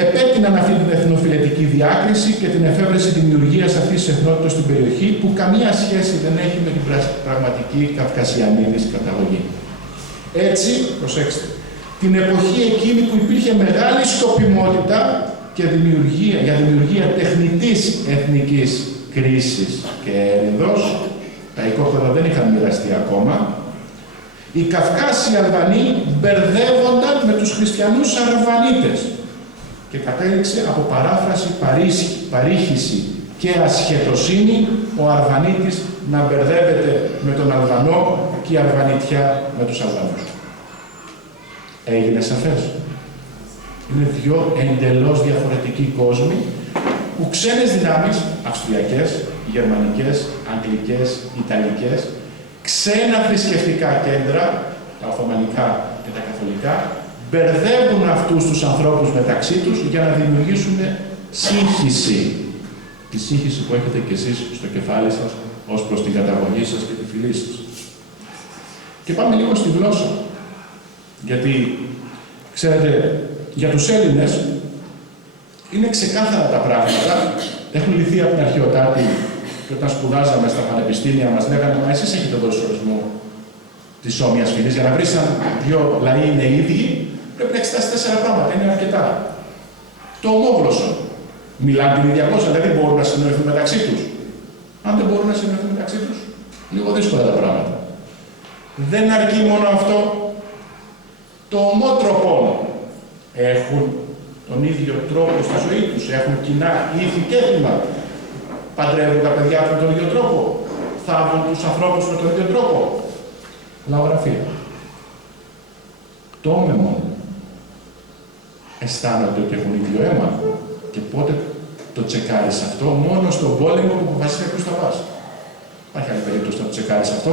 Επέτειναν αυτή την εθνοφιλετική διάκριση και την εφεύρεση δημιουργίας αυτής της εθνότητας στην περιοχή, που καμία σχέση δεν έχει με την πραγματική καυκασιανή της καταγωγή. Έτσι, προσέξτε, την εποχή εκείνη που υπήρχε μεγάλη σκοπιμότητα και για δημιουργία τεχνητής εθνικής κρίσης και έρηδος, τα οικόπεδα δεν είχαν μοιραστεί ακόμα, οι Καυκάσιοι Αλβανοί μπερδεύονταν με τους χριστιανούς Αρβανίτες και κατέληξε από παράφραση, παρήχηση και ασχετοσύνη ο Αρβανίτης να μπερδεύεται με τον Αλβανό και η Αρβανιτιά με τους Αλβανούς. Έγινε σαφές. Είναι δύο εντελώς διαφορετικοί κόσμοι που ξένες δυνάμεις, αυστριακές, γερμανικές, αγγλικές, ιταλικές, ξένα θρησκευτικά κέντρα, τα οθωμανικά και τα καθολικά, μπερδεύουν αυτούς τους ανθρώπους μεταξύ τους για να δημιουργήσουν σύγχυση. Τη σύγχυση που έχετε κι εσείς στο κεφάλι σας ως προς την καταγωγή σας και τη φυλή σας. Και πάμε λίγο στη γλώσσα. Γιατί, ξέρετε, για τους Έλληνες είναι ξεκάθαρα τα πράγματα. Έχουν λυθεί από την αρχαιοτάτη και όταν σπουδάζαμε στα πανεπιστήμια μας λέγανε «Μα εσείς έχετε δώσει ορισμό της όμοιας φυλής. Για να βρεις αν δύο λαοί είναι ίδιοι, πρέπει να εξετάσεις 4 πράγματα. Είναι αρκετά. Το ομόγλωσσο. Μιλάνε την ίδια γλώσσα, δηλαδή μπορούν να συνοηθούν μεταξύ τους. Αν δεν μπορούν να συνοηθούν μεταξύ τους, λίγο δύσκολα τα πράγματα. Δεν αρκεί μόνο αυτό. Το ομότροπο. Έχουν τον ίδιο τρόπο στη ζωή τους, έχουν κοινά ήθη και έθιμα. Παντρεύουν τα παιδιά τους με τον ίδιο τρόπο. Θάβουν τους ανθρώπους με τον ίδιο τρόπο. Λαογραφία. Το όμεμον. Αισθάνονται ότι έχουν ίδιο αίμα. Και πότε το τσεκάρεις αυτό? Μόνο στον πόλεμο που αποφασίζει ποιος θα πας. Υπάρχει άλλη περίπτωση να το τσεκάρεις αυτό?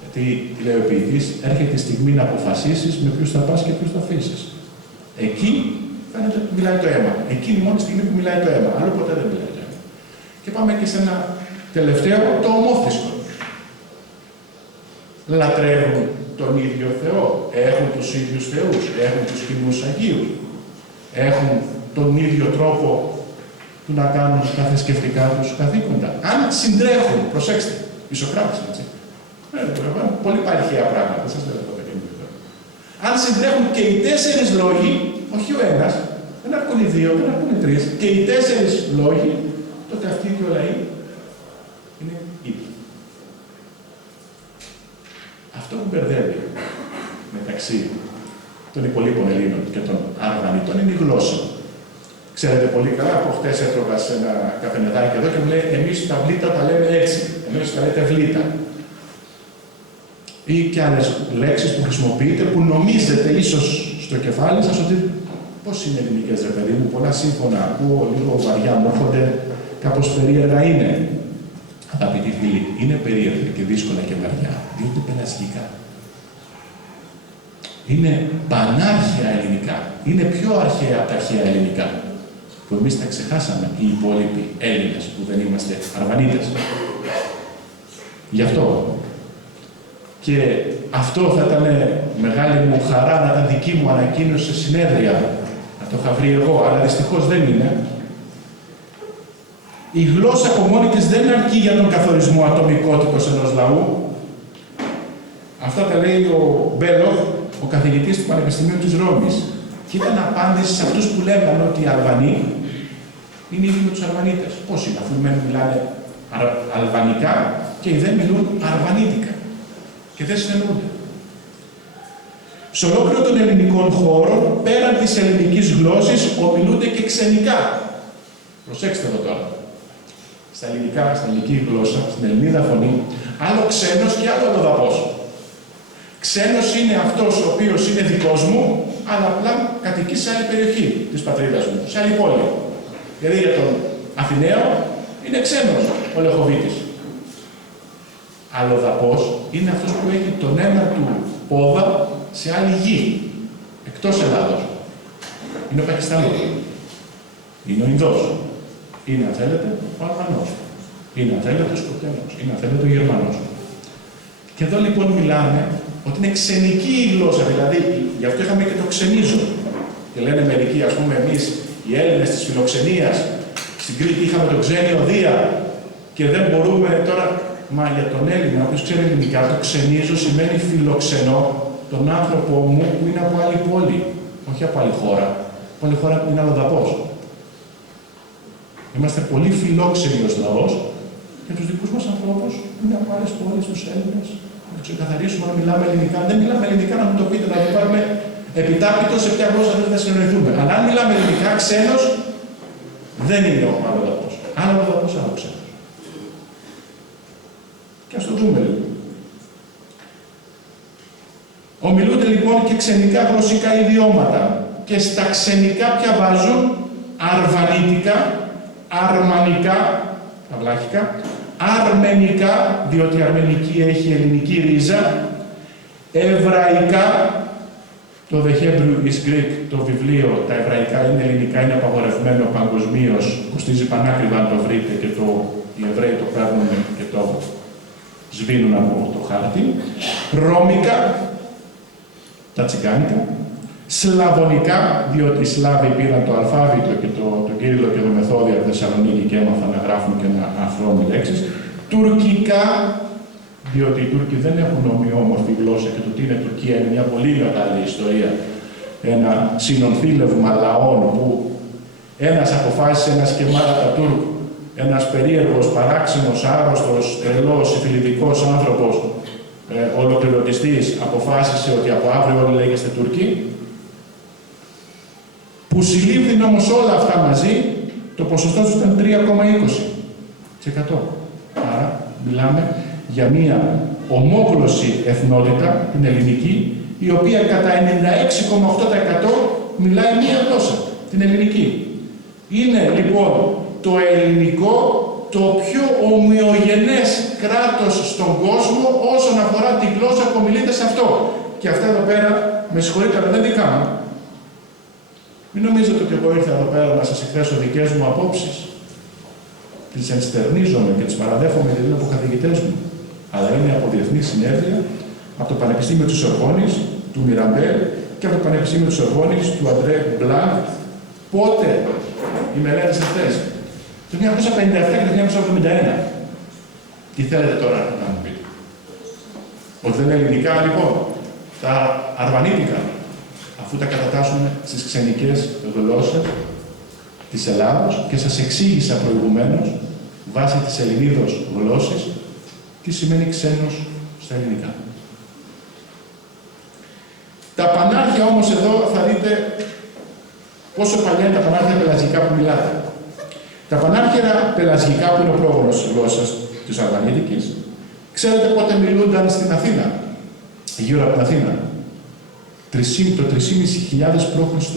Γιατί, λέει ο ποιητής, έρχεται η στιγμή να αποφασίσεις με ποιους θα πας και ποιους θα αφήσεις. Εκεί φαίνεται ότι μιλάει το αίμα. Εκεί είναι η μόνη στιγμή που μιλάει το αίμα. Αλλού ποτέ δεν μιλάει το αίμα. Και πάμε και σε ένα τελευταίο, το ομόθρησκο. Λατρεύουν τον ίδιο Θεό. Έχουν τους ίδιους θεούς. Έχουν τους κοινούς Αγίους. Έχουν τον ίδιο τρόπο του να κάνουν τα θρησκευτικά τους καθήκοντα. Αν συντρέχουν, προσέξτε, οι Σωκράτες, έτσι. Πολύ παρχαία πράγματα, δεν σας λέω το καινούργιο. Αν συντρέχουν και οι 4 λόγοι, όχι ο ένας, δεν αρκούν οι 2, δεν αρκούν οι 3, και οι 4 λόγοι, τότε αυτοί οι 2 λαοί είναι ίδιοι. Αυτό που μπερδεύει μεταξύ των υπολείπων Ελλήνων και των Αρβανιτών είναι η γλώσσα. Ξέρετε πολύ καλά, από χτες έτρωγα σε ένα καφενεδάκι εδώ και μου λέει: εμείς τα βλήτα τα λέμε έτσι, εμείς τα λέτε βλήτα. Ή και άλλες λέξεις που χρησιμοποιείτε που νομίζετε ίσως στο κεφάλι σας ότι πώς είναι ελληνικές, ρε παιδί μου, πολλά σύμφωνα ακούω, λίγο βαριά μου έρχονται, κάπως περίεργα είναι. Αγαπητοί φίλοι, είναι περίεργα και δύσκολα και βαριά, διότι πελασγικά. Είναι πανάρχαια ελληνικά. Είναι πιο αρχαία από τα αρχαία ελληνικά. Που εμείς τα ξεχάσαμε, οι υπόλοιποι Έλληνες που δεν είμαστε Αρβανίτες. Γι' αυτό. Και αυτό θα ήταν μεγάλη μου χαρά να ήταν δική μου ανακοίνωση σε συνέδρια. Να το είχα βρει εγώ, αλλά δυστυχώς δεν είναι. Η γλώσσα από μόνη της δεν αρκεί για τον καθορισμό ατομικότητος ενός λαού. Αυτά τα λέει ο Μπέλοχ, ο καθηγητής του Πανεπιστημίου της Ρώμης. Και ήταν απάντηση σε αυτούς που λέγανε ότι οι Αλβανοί είναι ίδιοι με τους Αρβανίτες. Πώς είναι, αφού μιλάνε αλβανικά και οι δε μιλούν αρβανίτικα. Και δεν συνεννοούνται. Σε ολόκληρο των ελληνικών χώρων, πέραν της ελληνικής γλώσσης, ομιλούνται και ξενικά. Προσέξτε εδώ τώρα. Στα ελληνικά, στην ελληνική γλώσσα, στην ελληνίδα φωνή, άλλο ξένος και άλλο αλλοδαπός. Ξένος είναι αυτός ο οποίος είναι δικός μου, αλλά απλά κατοικεί σε άλλη περιοχή της πατρίδας μου, σε άλλη πόλη. Δηλαδή για τον Αθηναίο είναι ξένος ο Λεχοβίτης. Αλλοδαπός είναι αυτός που έχει τον ένα του πόδα σε άλλη γη, εκτός Ελλάδος. Είναι ο Πακιστανός. Είναι ο Ινδός. Είναι, αν θέλετε, ο Αλβανός. Είναι, αν θέλετε, ο Σκοτεινός. Είναι, αν θέλετε, ο Γερμανός. Και εδώ λοιπόν μιλάμε ότι είναι ξενική η γλώσσα, δηλαδή γι' αυτό είχαμε και το ξενίζω. Και λένε μερικοί, ας πούμε, εμείς οι Έλληνες της φιλοξενίας, στην Κρήτη είχαμε το ξένιο Δία και δεν μπορούμε τώρα. Μα για τον Έλληνα, ο οποίος ξέρει ελληνικά, το ξενίζω σημαίνει φιλοξενώ τον άνθρωπό μου που είναι από άλλη πόλη, όχι από άλλη χώρα. Από άλλη χώρα που είναι αλλοδαπός. Είμαστε πολύ φιλόξενοι ως λαός για τους δικούς μας ανθρώπους που είναι από άλλες πόλεις, τους Έλληνες. Να ξεκαθαρίσουμε να μιλάμε ελληνικά. Αν δεν μιλάμε ελληνικά, να μου το πείτε, να το πάρουμε επιτάπητο σε ποια γλώσσα δεν θα συνεννοηθούμε. Αλλά αν μιλάμε ελληνικά, ξένος δεν είναι ο αλλοδαπός. Άλλο αλλοδαπός, άλλο ξένος. Και ας το δούμε λίγο. Ομιλούνται λοιπόν και ξενικά γλωσσικά ιδιώματα. Και στα ξενικά πια βάζουν αρβανίτικα, αρμανικά, αυλάχικα, αρμενικά, διότι η αρμενική έχει ελληνική ρίζα, εβραϊκά, το The Hebrew is Greek, το βιβλίο, τα εβραϊκά είναι ελληνικά, είναι απαγορευμένο παγκοσμίως, κοστίζει πανάκριβα αν το βρείτε και οι Εβραίοι το παίρνουν και το σβήνουν από το χάρτη. Ρώμικα, τα τσιγκάνικα. Σλαβωνικά, διότι οι Σλάβοι πήραν το αλφάβητο και τον Κύριλλο και το Μεθόδιο από τη Θεσσαλονίκη και έμαθαν να γράφουν και να αφρώνουν λέξεις. Τουρκικά, διότι οι Τούρκοι δεν έχουν ομοιόμορφη γλώσσα και το τι είναι Τουρκία είναι μια πολύ μεγάλη ιστορία. Ένα συνονθήλευμα λαών που ένας αποφάσισε, ένας Κεμάλ Ατατούρκ, ένας περίεργος, παράξενος, άρρωστος, τρελός, συμφιλητικός άνθρωπος, ολοκληρωτιστής, αποφάσισε ότι από αύριο όλοι λέγεστε Τούρκοι, που συλλήφθην όμως όλα αυτά μαζί, το ποσοστό του ήταν 3,20%. Άρα, μιλάμε για μία ομόγλωση εθνότητα, την ελληνική, η οποία κατά 96,8% μιλάει μία γλώσσα, την ελληνική. Είναι λοιπόν το ελληνικό το πιο ομοιογενές κράτος στον κόσμο όσον αφορά τη γλώσσα που μιλείται σε αυτό. Και αυτά εδώ πέρα, με συγχωρείτε, αλλά δεν δικά μου. Μην νομίζετε ότι εγώ ήρθα εδώ πέρα να σας εκθέσω δικές μου απόψεις. Τις ενστερνίζομαι και τις παραδέχομαι γιατί είναι από καθηγητές μου. Αλλά είναι από διεθνή συνέδρια, από το Πανεπιστήμιο της Σορβόνης, του Μιραμπέλ και από το Πανεπιστήμιο της Σορβόνης, του Αντρέ Μπλανκ. Πότε οι μελέτες αυτές? Το 1957 και το 1971. Τι θέλετε τώρα να μου πείτε? Ότι δεν είναι ελληνικά λοιπόν, τα αρβανίτικα, αφού τα κατατάσσουμε στις ξενικές γλώσσες της Ελλάδος και σας εξήγησα προηγουμένως, βάσει της Ελληνίδος γλώσσης, τι σημαίνει ξένος στα ελληνικά. Τα πανάρχια όμως εδώ θα δείτε πόσο παλιά είναι τα πανάρχια πελασγικά που μιλάτε. Τα πανάρχια πελασγικά που είναι ο πρόγονος της γλώσσας της Αρβανίτικης, ξέρετε πότε μιλούνταν στην Αθήνα, γύρω από την Αθήνα? Το 3.500 π.Χ.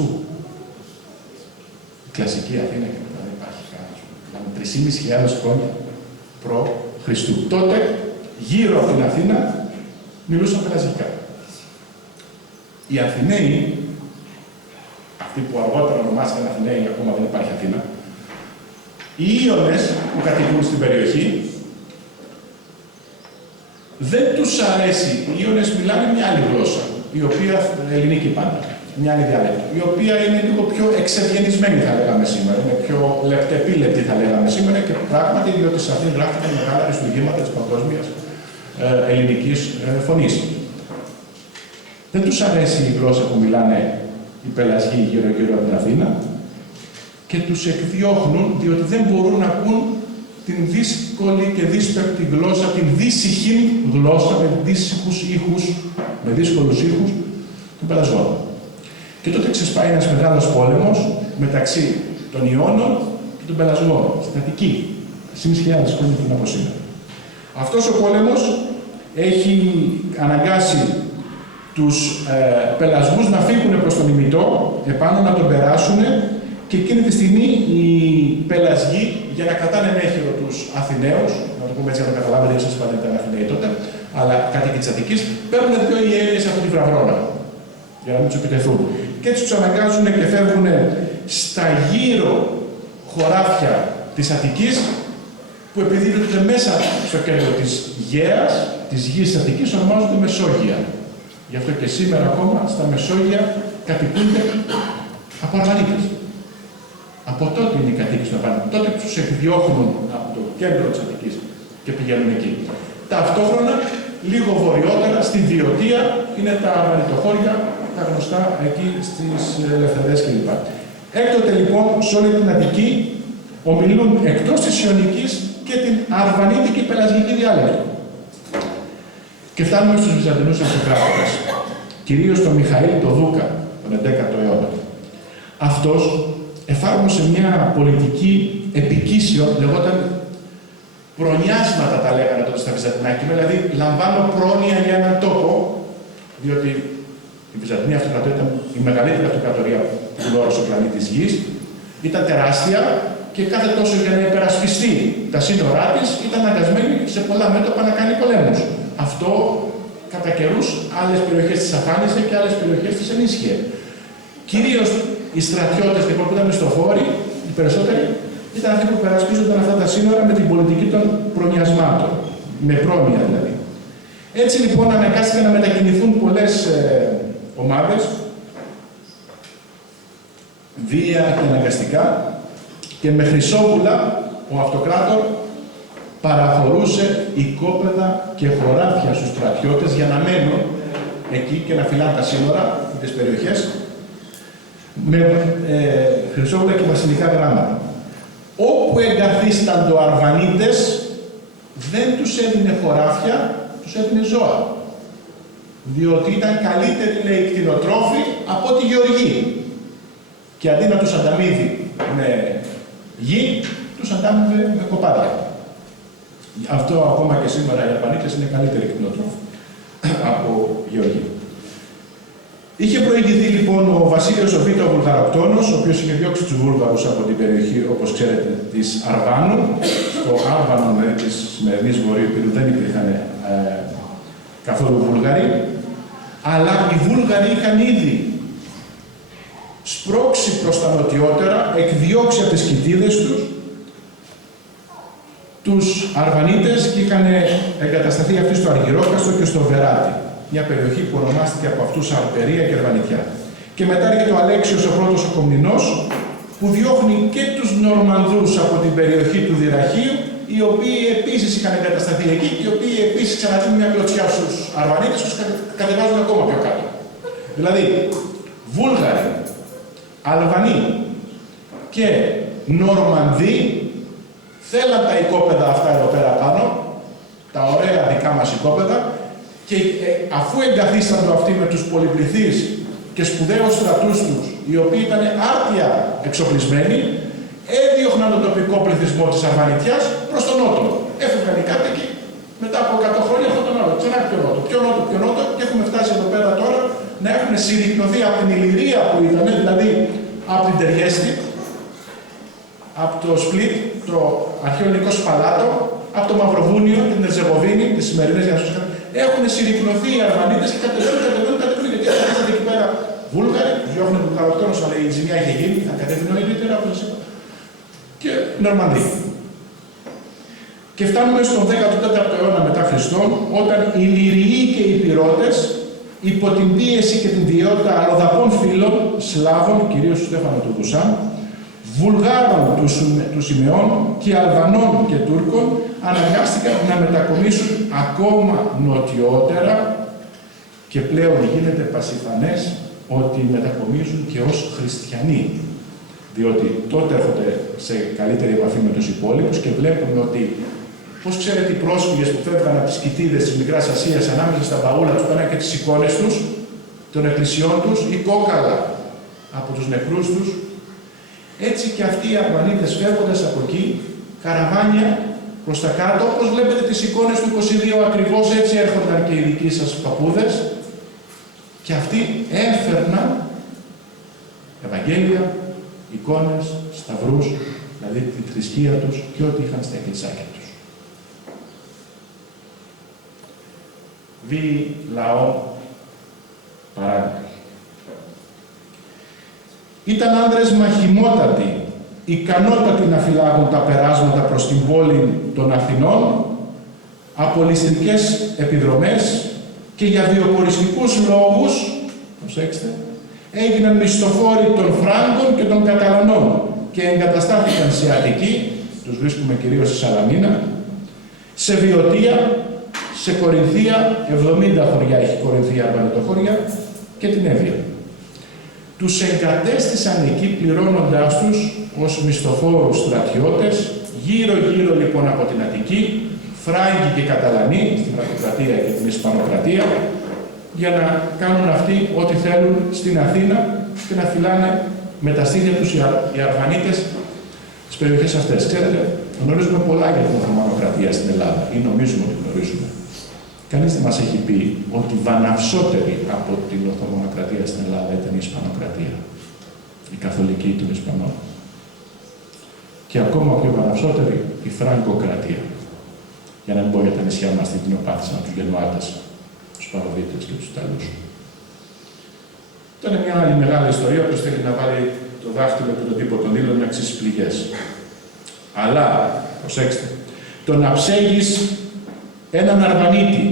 Η κλασική Αθήνα και μετά δεν υπάρχει κανένας. 3.500 χρόνια π.Χ. Τότε, γύρω από την Αθήνα, μιλούσαν πελασγικά. Οι Αθηναίοι, αυτοί που αργότερα ονομάστηκαν Αθηναίοι, ακόμα δεν υπάρχει Αθήνα, οι Ίωνες που κατοικούν στην περιοχή, δεν τους αρέσει. Οι Ίωνες μιλάνε μια άλλη γλώσσα, η οποία, ελληνική πάντα, μια άλλη διάλεκτο, η οποία είναι λίγο πιο εξευγενισμένη θα λέγαμε σήμερα, είναι πιο λεπτεπίλεπτη θα λέγαμε σήμερα και πράγματι διότι σε αυτήν γράφτηκαν μεγάλα αριστουργήματα της παγκόσμιας ελληνικής φωνής. Δεν τους αρέσει η γλώσσα που μιλάνε οι πελασγοί γύρω-γύρω από την Αθήνα και τους εκδιώχνουν διότι δεν μπορούν να ακούν την δύσκολη και δύσπεπτη γλώσσα, την δύσυχη γλώσσα με δύσυχους ήχους, με δύσκολους ήχους των πελασγών. Και τότε ξεσπάει ένας μεγάλος πόλεμος μεταξύ των Ιώνων και των πελασγών, στην Αττική, 3.500 χρόνια πριν από σήμερα. Αυτός ο πόλεμος έχει αναγκάσει τους πελασγούς να φύγουν προς τον ημιτό, επάνω να τον περάσουν και εκείνη τη στιγμή οι πελασγοί, για να κρατάνε ενέχειρο τους Αθηναίους, να το πούμε έτσι για να καταλάβετε, ίσως δεν ήταν Αθηναίοι τότε, αλλά κάτοικοι της Αττικής, παίρνουν δύο ιέρειες από τη Βραβρώνα, για να μην τους επιτεθούν. Και έτσι τους αναγκάζουν και φεύγουν στα γύρω χωράφια της Αττικής, που επειδή βρίσκονται μέσα στο κέντρο της Γαίας, της γης της Αττικής, ονομάζονται Μεσόγεια. Γι' αυτό και σήμερα ακόμα στα Μεσόγεια κατοικούνται από Αρβανίτες. Από τότε είναι οι κατοίκοι των Αρβανίτων. Τότε τους εκδιώχνουν από το κέντρο της Αττικής και πηγαίνουν εκεί. Ταυτόχρονα, λίγο βορειότερα, στη Βιωτία, είναι τα αρβανιτοχώρια, τα γνωστά εκεί στις Ελευθερίες κλπ. Έκτοτε λοιπόν, σε όλη την Αττική, ομιλούν εκτός της Ιωνικής και την αρβανίτικη πελασγική διάλεκτο. Και φτάνουμε στους Βυζαντινούς Αυτοκράτορες, κυρίως τον Μιχαήλ τον Δούκα, τον 11ο αιώνα. Αυτός εφάρμοσε μια πολιτική επικίσεων, λεγόταν προνιάσματα τα λέγανε τότε στα Βυζαντινάκια, δηλαδή λαμβάνω πρόνοια για έναν τόπο, διότι η Βυζαντινή Αυτοκρατορία ήταν η μεγαλύτερη αυτοκρατορία που γνώρισε ο πλανήτης Γης, Ήταν τεράστια και κάθε τόσο για να υπερασπιστεί τα σύνορά της ήταν αναγκασμένη σε πολλά μέτωπα να κάνει πολέμους. Αυτό κατά καιρούς άλλες περιοχές της αφάνιζε και άλλες περιοχές της ενίσχυε. Κυρίως οι στρατιώτες λοιπόν που ήταν μισθοφόροι, οι περισσότεροι, ήταν αυτοί που υπερασπίζονταν αυτά τα σύνορα με την πολιτική των προνοιασμάτων. Με πρόνοια δηλαδή. Έτσι λοιπόν αναγκάστηκαν να μετακινηθούν πολλές ομάδες, βία και αναγκαστικά, και με χρυσόβουλα ο αυτοκράτορ παραχωρούσε οικόπεδα και χωράφια στους στρατιώτες για να μένουν εκεί και να φυλάνε τα σύνορα τις περιοχές με χρυσόβουλα και βασιλικά γράμματα. Όπου εγκαθίσταντο Αρβανίτες δεν τους έδινε χωράφια, τους έδινε ζώα. Διότι ήταν καλύτεροι, λέει, κτηνοτρόφοι από τη γεωργοί. Και αντί να τους ανταμείβει με γη, τους αντάμειβε με κοπάδια. Αυτό ακόμα και σήμερα οι Αρβανίτες είναι καλύτεροι κτηνοτρόφοι από γεωργοί. Είχε προηγηθεί λοιπόν ο Βασίλειος ο Β' ο Βουλγαροκτόνος, ο οποίος είχε διώξει τους Βούλγαρους από την περιοχή, όπως ξέρετε, της Αρβάνου, στο Άρβανο της σημερινής Βορείου, που δεν υπήρχαν καθόλου Βούλγαροι, αλλά οι Βούλγαροι είχαν ήδη σπρώξει προς τα νοτιότερα, εκδιώξει από τις κοιτίδες τους Αρβανίτες και είχαν εγκατασταθεί αυτοί στο Αργυρόκαστρο και στο Βεράτι, μια περιοχή που ονομάστηκε από αυτούς Αρπερία και Αρβανιτιά. Και μετά έρχεται ο Αλέξιος ο πρώτος ο Κομνηνός, που διώχνει και τους Νορμανδούς από την περιοχή του Δυραχείου, οι οποίοι επίσης είχαν εγκατασταθεί εκεί και οι οποίοι επίσης ξαναδίνουν μια κλωτσιά στους Αρβανίτες και τους κατεβάζουν ακόμα πιο κάτω. Δηλαδή, Βούλγαροι, Αλβανοί και Νορμανδοί θέλαν τα οικόπεδα αυτά εδώ πέρα πάνω, τα ωραία δικά μας οικόπεδα, και αφού εγκαθίσταντο αυτοί με τους πολυπληθείς και σπουδαίους στρατούς τους, οι οποίοι ήταν άρτια εξοπλισμένοι, έδιωχναν τον τοπικό πληθυσμό της Αρβανιτιάς προς τον νότο. Έφευγαν οι κάτοικοι μετά από 100 χρόνια από τον άλλο. Ξανά πιο νότο, και έχουμε φτάσει εδώ πέρα τώρα να έχουν συρρυκνωθεί από την Ηλυρία που ήταν, δηλαδή από την Τεριέστη, από το Σπλίτ, το αρχαίο ελληνικό Σπαλάτο, από το Μαυροβούνιο, την Ερζεγοβίνη, τις σημερινές για να σας κάνω. Έχουν συρρυκνωθεί οι Αρβανίτες και κατεβαίνουν, γιατί έρχονται εκεί πέρα Βούλγαροι, διώχνουν τον Βουλγαροκτόνος, αλλά η ζημιά είχε γίνει, θα κατέβει νωρίτερα, όπως σας είπα, και Νορμανδοί. Και φτάνουμε στον 14ο αιώνα μετά Χριστόν, όταν οι Λυριοί και οι Πυρώτες, υπό την πίεση και την βιαιότητα αλλοδαπών φίλων, Σλάβων, κυρίως του Στέφανο του Δουσάν, Βουλγάρων του Σιμεών και Αλβανών και Τούρκων, αναγκάστηκαν να μετακομίσουν ακόμα νοτιότερα και πλέον γίνεται πασιφανές ότι μετακομίζουν και ως χριστιανοί. Διότι τότε έρχονται σε καλύτερη επαφή με τους υπόλοιπους και βλέπουμε ότι, πώς ξέρετε, οι πρόσφυγες που φεύγαν από τις κοιτίδες της Μικράς Ασίας ανάμεσα στα μπαούλα τους, πέραν και τις εικόνες τους, των εκκλησιών τους, ή κόκαλα από τους νεκρούς τους, έτσι και αυτοί οι Αρβανίτες φεύγοντας από εκεί, καραβάνια προς τα κάτω, όπως βλέπετε τις εικόνες του 22 ακριβώς έτσι έρχονταν και οι δικοί σας παππούδες, και αυτοί έφερναν Ευαγγέλια, εικόνες, σταυρούς, δηλαδή τη θρησκεία τους και ό,τι είχαν στα εκκλησάκια τους. Βίοι λαό παράδειγμα. Ήταν άνδρες μαχημότατοι, ικανότατοι να φυλάγουν τα περάσματα προς την πόλη των Αθηνών, από ληστρικές επιδρομές και για βιοποριστικούς λόγους, προσέξτε, έγιναν μισθοφόροι των Φράγκων και των Καταλανών και εγκαταστάθηκαν σε Αττική, τους βρίσκουμε κυρίως στη Σαλαμίνα, σε Βιωτία, σε Κορινθία, 70 χωριά έχει Κορινθία, Αρβανετοχώρια, και την Εύβοια. Τους εγκατέστησαν εκεί πληρώνοντάς τους ως μισθοφόρους στρατιώτες, γύρω-γύρω λοιπόν από την Αττική, Φράγκοι και Καταλανοί, στην Γραφειοκρατία και την Ισπανοκρατία, για να κάνουν αυτοί ό,τι θέλουν στην Αθήνα και να φυλάνε με τα στήθια τους οι Αρβανίτες στις περιοχές αυτές. Ξέρετε, γνωρίζουμε πολλά για την Οθωμανοκρατία στην Ελλάδα, ή νομίζουμε ότι γνωρίζουμε. Κανείς δεν μας έχει πει ότι βαναυσότερη από την Οθωμανοκρατία στην Ελλάδα ήταν η Ισπανοκρατία, η καθολική των Ισπανών. και ακόμα πιο παραψότερη η Φραγκοκρατία. Για να μην πω για τα νησιά μας την κοινοπάθησαν τους Γερμάτες, τους Παροδίτες και τους Ιταλούς. Ήταν μια άλλη μεγάλη ιστορία, όποιος θέλει να βάλει το δάχτυλο και τον τύπο των ήλων να αξίσει πληγές. Αλλά, προσέξτε, το να ψέγεις έναν Αρβανίτη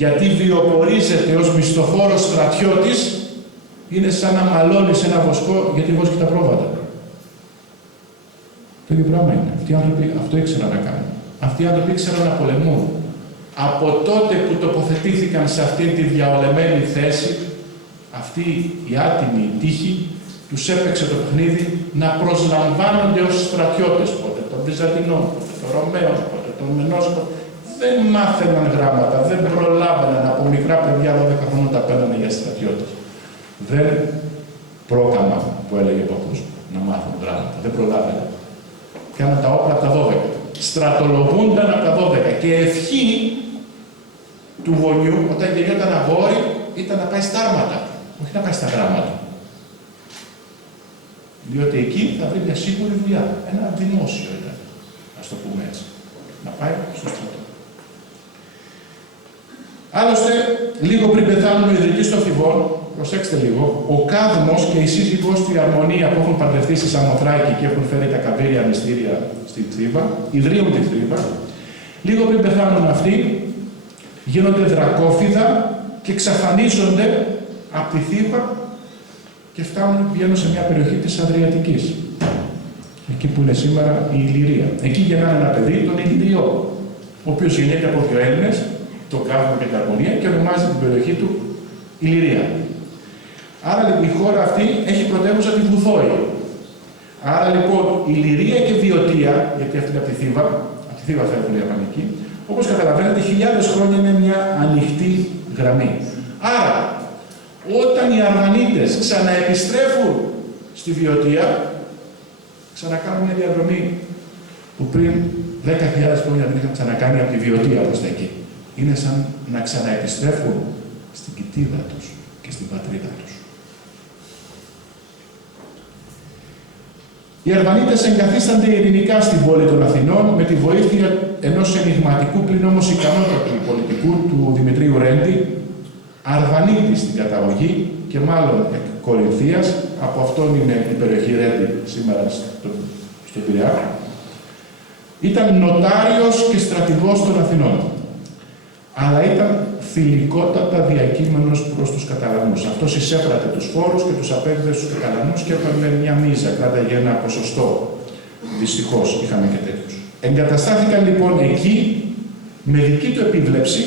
γιατί βιοπορίζεται ως μισθοφόρος στρατιώτης είναι σαν να μαλώνεις ένα βοσκό γιατί βόσκει τα πρόβατα. Το ίδιο πράγμα είναι. Αυτοί οι άνθρωποι αυτό ήξεραν να κάνουν. Αυτοί οι άνθρωποι ήξεραν να πολεμούν. Από τότε που τοποθετήθηκαν σε αυτή τη διαολεμένη θέση, αυτή η άτιμη τύχη τους έπαιξε το παιχνίδι να προσλαμβάνονται ως στρατιώτες. Πότε των Βυζαντινών, πότε των Ρωμαίων, πότε των Μενών. Δεν μάθαιναν γράμματα, δεν προλάβαιναν από μικρά παιδιά 12 χρόνων τα παίρνανε για στρατιώτες. Δεν πρόκαμα που έλεγε ο παππούς να μάθουν γράμματα, δεν προλάβαιναν. Κάναν τα όπλα από τα 12. Στρατολογούνταν από τα 12. Και ευχή του γονιού, όταν γεννιόταν αγόρι, ήταν να πάει στα άρματα, όχι να πάει στα γράμματα. Διότι εκεί θα βρει μια σίγουρη δουλειά. Ένα δημόσιο ήταν, ας το πούμε έτσι. Να πάει στο στρατό. Άλλωστε, λίγο πριν πεθάνουν οι ιδρυτοί των Θηβών, προσέξτε λίγο, ο Κάδμος και η σύζυγός του η Αρμονία που έχουν παντρευτεί στη Σαμοθράκη και έχουν φέρει τα καμπύρια μυστήρια στην Θήβα, ιδρύουν τη Θήβα. Λίγο πριν πεθάνουν αυτοί, γίνονται δρακόφιδα και εξαφανίζονται από τη Θήβα και βγαίνουν σε μια περιοχή της Αδριατικής. Εκεί που είναι σήμερα η Ηλυρία. Εκεί γεννάνε ένα παιδί, τον Ηλυριό, ο οποίος γεννιέται από δύο Έλληνες, τον Κάδμο και την Αρμονία, και ονομάζει την περιοχή του Ηλυρία. Άρα λοιπόν η χώρα αυτή έχει πρωτεύουσα τη Βουθόη. Άρα λοιπόν η Ηλυρία και Βιωτία, γιατί αυτή είναι από τη Θήβα θα έχουν οι Ιαπωνικοί, όπως καταλαβαίνετε, χιλιάδες χρόνια είναι μια ανοιχτή γραμμή. Άρα, όταν οι Αρβανίτες ξαναεπιστρέφουν στη Βιωτία, ξανακάνουν μια διαδρομή που πριν 10.000 χρόνια δεν είχαν ξανακάνει από τη Βιωτία προς τα εκεί. Είναι σαν να ξαναεπιστρέφουν στην κοιτίδα τους και στην πατρίδα τους. Οι Αρβανίτες εγκαθίστανται ειρηνικά στην πόλη των Αθηνών με τη βοήθεια ενός ενιγματικού πλην όμως ικανότατου πολιτικού του Δημητρίου Ρέντη, Αρβανίτη στην καταγωγή και μάλλον εκ Κορινθίας, από αυτόν είναι η περιοχή Ρέντη σήμερα στο Πειραιά. Ήταν νοτάριος και στρατηγός των Αθηνών, αλλά ήταν φιλικότατα διακείμενος προς τους Καταλανούς. Αυτός εισέπρατε τους φόρους και τους απέδιδε στους Καταλανούς και έπαιρνε μια μίζα, κράταγε ένα ποσοστό. Δυστυχώς είχαμε και τέτοιους. Εγκαταστάθηκαν λοιπόν εκεί με δική του επίβλεψη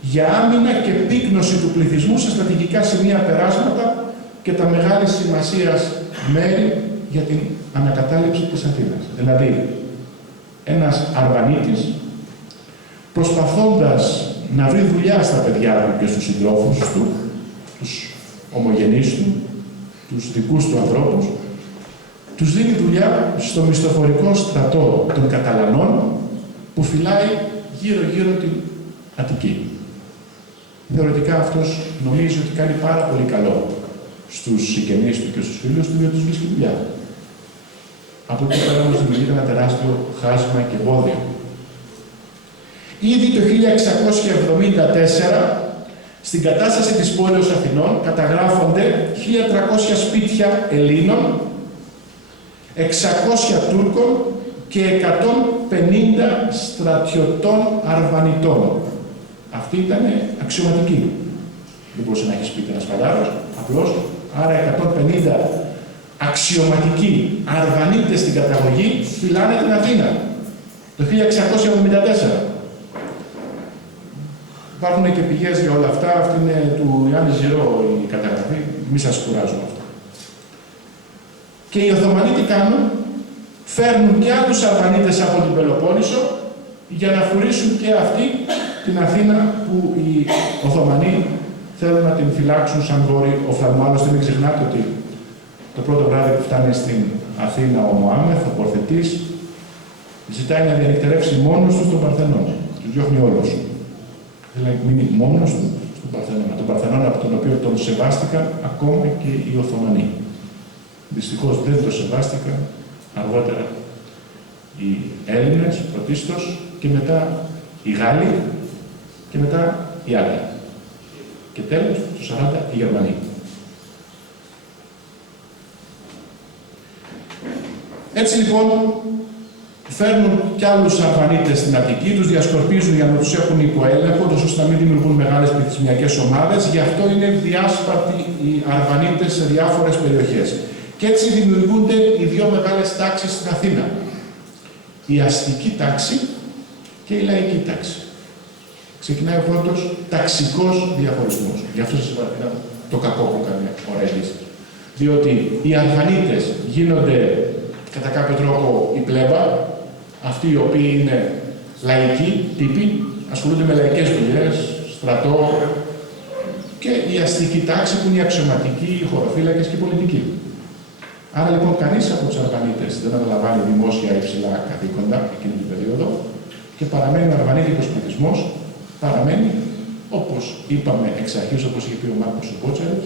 για άμυνα και πύκνωση του πληθυσμού σε στρατηγικά σημεία περάσματα και τα μεγάλης σημασίας μέρη για την ανακατάληψη της Αθήνας. Δηλαδή, ένας Αρβανίτης προσπαθώντας να βρει δουλειά στα παιδιά του και στους συντρόφους του, τους ομογενείς του, τους δικούς του ανθρώπους, τους δίνει δουλειά στο μισθοφορικό στρατό των Καταλανών που φυλάει γύρω-γύρω την Αττική. Θεωρητικά αυτός νομίζει ότι κάνει πάρα πολύ καλό στους συγγενείς του και στους φίλους του, γιατί τους βρίσκει δουλειά. Από εκεί πέρα όμως δημιουργείται ένα τεράστιο χάσμα και εμπόδιο. Ήδη το 1674, στην κατάσταση της πόλης Αθηνών, καταγράφονται 1.300 σπίτια Ελλήνων, 600 Τούρκων και 150 στρατιωτών Αρβανιτών. Αυτή ήταν αξιωματική. Δεν μπορούσε να έχει σπίτι ένας παλιάρος, απλώς. Άρα 150 αξιωματικοί Αρβανίτες στην καταγωγή φυλάνε την Αθήνα το 1674. Υπάρχουν και πηγές για όλα αυτά. Αυτή είναι του Ιάννη Ζηρό η καταγραφή. Μη σας κουράζουμε αυτό. Και οι Οθωμανοί τι κάνουν? Φέρνουν και άλλους Αρβανίτες από την Πελοπόννησο για να φουρήσουν και αυτοί την Αθήνα που οι Οθωμανοί θέλουν να την φυλάξουν σαν βόρειο οφθαλμό. Άλλωστε μην ξεχνάτε ότι το πρώτο βράδυ που φτάνει στην Αθήνα ο Μωάμεθ, ο Πορθετής, ζητάει να διανυκτερεύσει μόνος του στον Παρθενώνα. Τους διώχνει όλους. Θέλει να μείνει μόνος του στον Παρθενώνα. Τον Παρθενώνα από τον οποίο τον σεβάστηκαν ακόμα και οι Οθωμανοί. Δυστυχώς δεν το σεβάστηκαν αργότερα οι Έλληνες πρωτίστως και μετά οι Γάλλοι και μετά οι Άγγλοι. Και τέλος, το 40 οι Γερμανοί. Έτσι λοιπόν, φέρνουν κι άλλους Αρβανίτες στην Αττική, τους διασκορπίζουν για να τους έχουν υποέλεγχο, ώστε να μην δημιουργούν μεγάλες πληθυσμιακές ομάδες. Γι' αυτό είναι διάσπαρτοι οι Αρβανίτες σε διάφορες περιοχές. Και έτσι δημιουργούνται οι δύο μεγάλες τάξεις στην Αθήνα. Η αστική τάξη και η λαϊκή τάξη. Ξεκινάει ο πρώτος ταξικός διαχωρισμός. Γι' αυτό σας είπα το κακό που κάνει ο Ρέντης. Διότι οι Αρβανίτες γίνονται κατά κάποιο τρόπο η πλέμπα, αυτοί οι οποίοι είναι λαϊκοί τύποι, ασχολούνται με λαϊκές δουλειές, στρατό και η αστική τάξη που είναι οι αξιωματικοί, οι χωροφύλακες και οι πολιτικοί. Άρα λοιπόν κανείς από τους Αρβανίτες δεν αναλαμβάνει δημόσια υψηλά καθήκοντα εκείνη την περίοδο και παραμένει ο αρβανίτικος πληθυσμός, παραμένει, όπως είπαμε εξ αρχής, όπως είχε πει ο Μάρκος ο Μπότσαρης,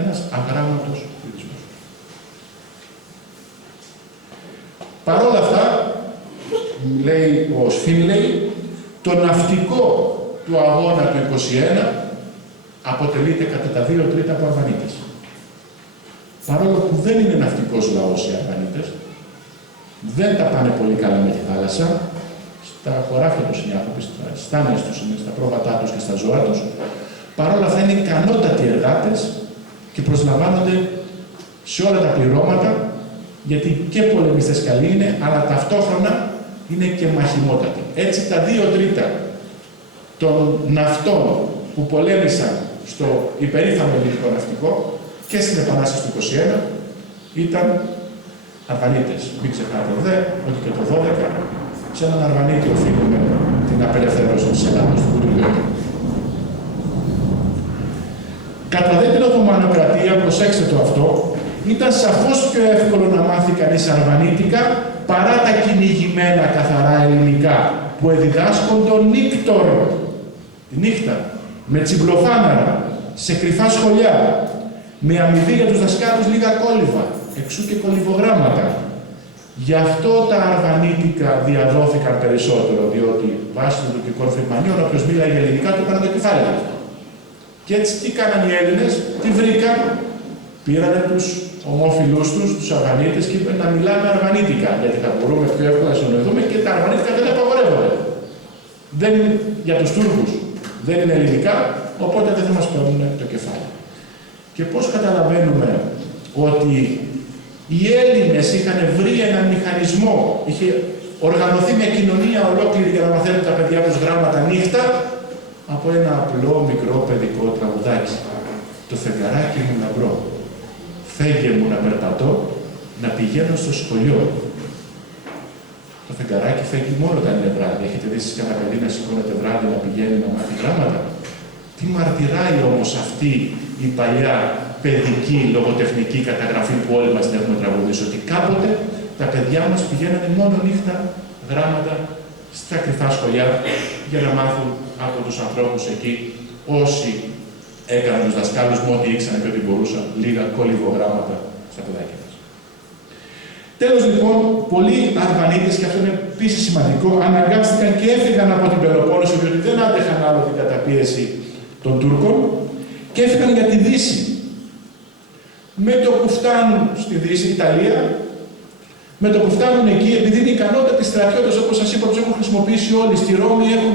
ένας αγράμματος πληθυσμός. Παρ' όλα αυτά, λέει ο Σφίνλεϊ, το ναυτικό του αγώνα του 1921 αποτελείται κατά τα 2/3 από Αρβανίτες. Παρόλο που δεν είναι ναυτικός λαός οι Αρβανίτες, δεν τα πάνε πολύ καλά με τη θάλασσα, στα χωράφια τους είναι οι άνθρωποι, στις στάνες τους είναι, στα πρόβατά τους και στα ζώα τους, παρόλα αυτά είναι ικανότατοι εργάτες και προσλαμβάνονται σε όλα τα πληρώματα, γιατί και πολεμιστές καλοί είναι, αλλά ταυτόχρονα είναι και μαχημότατοι. Έτσι τα 2/3 των ναυτών που πολέμησαν στο υπερήφανο ελληνικό ναυτικό και στην Επανάσταση του 1921 ήταν Αρβανίτες. Μην ξεχνάτε δε ότι και το 12 σε έναν Αρβανίτη οφείλουμε την απελευθέρωση της Ελλάδας του Κουριλίου. Κατά δε την Οθωμανοκρατία, προσέξτε το αυτό, ήταν σαφώς πιο εύκολο να μάθει κανείς αρβανίτικα παρά τα κυνηγημένα καθαρά ελληνικά που εδιδάσκοντο νύκτορ, τη νύχτα, με τσιμπλοφάναρα, σε κρυφά σχολιά, με αμοιβή για τους δασκάλους λίγα κόλληβα, εξού και κολυβογράμματα. Γι' αυτό τα αρβανίτικα διαδόθηκαν περισσότερο, διότι βάσει των τουρκικών φυρμανίων, όποιος μίλαγε ελληνικά, του έκαναν το κεφάλι. Και έτσι τι κάναν οι Έλληνες, τι βρήκαν, πήρανε τους ομόφυλούς τους, τους Αρβανίτες, και είπαν να μιλάμε αρβανίτικα, γιατί θα μπορούμε πιο εύκολα να συνοηθούμε και τα αρβανίτικα δεν απαγορεύονται. Δεν είναι για τους Τούρκους, δεν είναι ελληνικά, οπότε δεν θα μας παίρνουν το κεφάλι. Και πώς καταλαβαίνουμε ότι οι Έλληνες είχαν βρει έναν μηχανισμό, είχε οργανωθεί μια κοινωνία ολόκληρη για να μαθαίνουν τα παιδιά τους γράμματα νύχτα, από ένα απλό μικρό παιδικό τραγουδάκι. Το φεγγαράκι μου λαμπρό, φέγγε μου να περπατώ, να πηγαίνω στο σχολείο. Το φεγγαράκι φέγγει μόνο όταν είναι βράδυ. Έχετε δει κανένα παιδί να σηκώνεται βράδυ να πηγαίνει να μάθει γράμματα? Τι μαρτυράει όμως αυτή η παλιά παιδική λογοτεχνική καταγραφή που όλοι μας την έχουμε τραγουδίσει, ότι κάποτε τα παιδιά μας πηγαίνανε μόνο νύχτα γράμματα στα κρυφά σχολιά για να μάθουν από τους ανθρώπους εκεί, όσοι έκαναν τους δασκάλους μου ό,τι ήξεραν και ό,τι μπορούσαν, λίγα κολυβογράμματα στα παιδάκια μας. Τέλος λοιπόν, πολλοί Αρβανίτες, και αυτό είναι επίσης σημαντικό, αναγκάστηκαν και έφυγαν από την Πελοπόννησο, διότι δεν άντεχαν άλλο την καταπίεση των Τούρκων και έφυγαν για τη Δύση. Με το που φτάνουν στη Δύση, Ιταλία, με το που φτάνουν εκεί, επειδή είναι ικανότατοι στρατιώτες, όπως σας είπα, τους έχουν χρησιμοποιήσει όλοι. Στη Ρώμη έχουν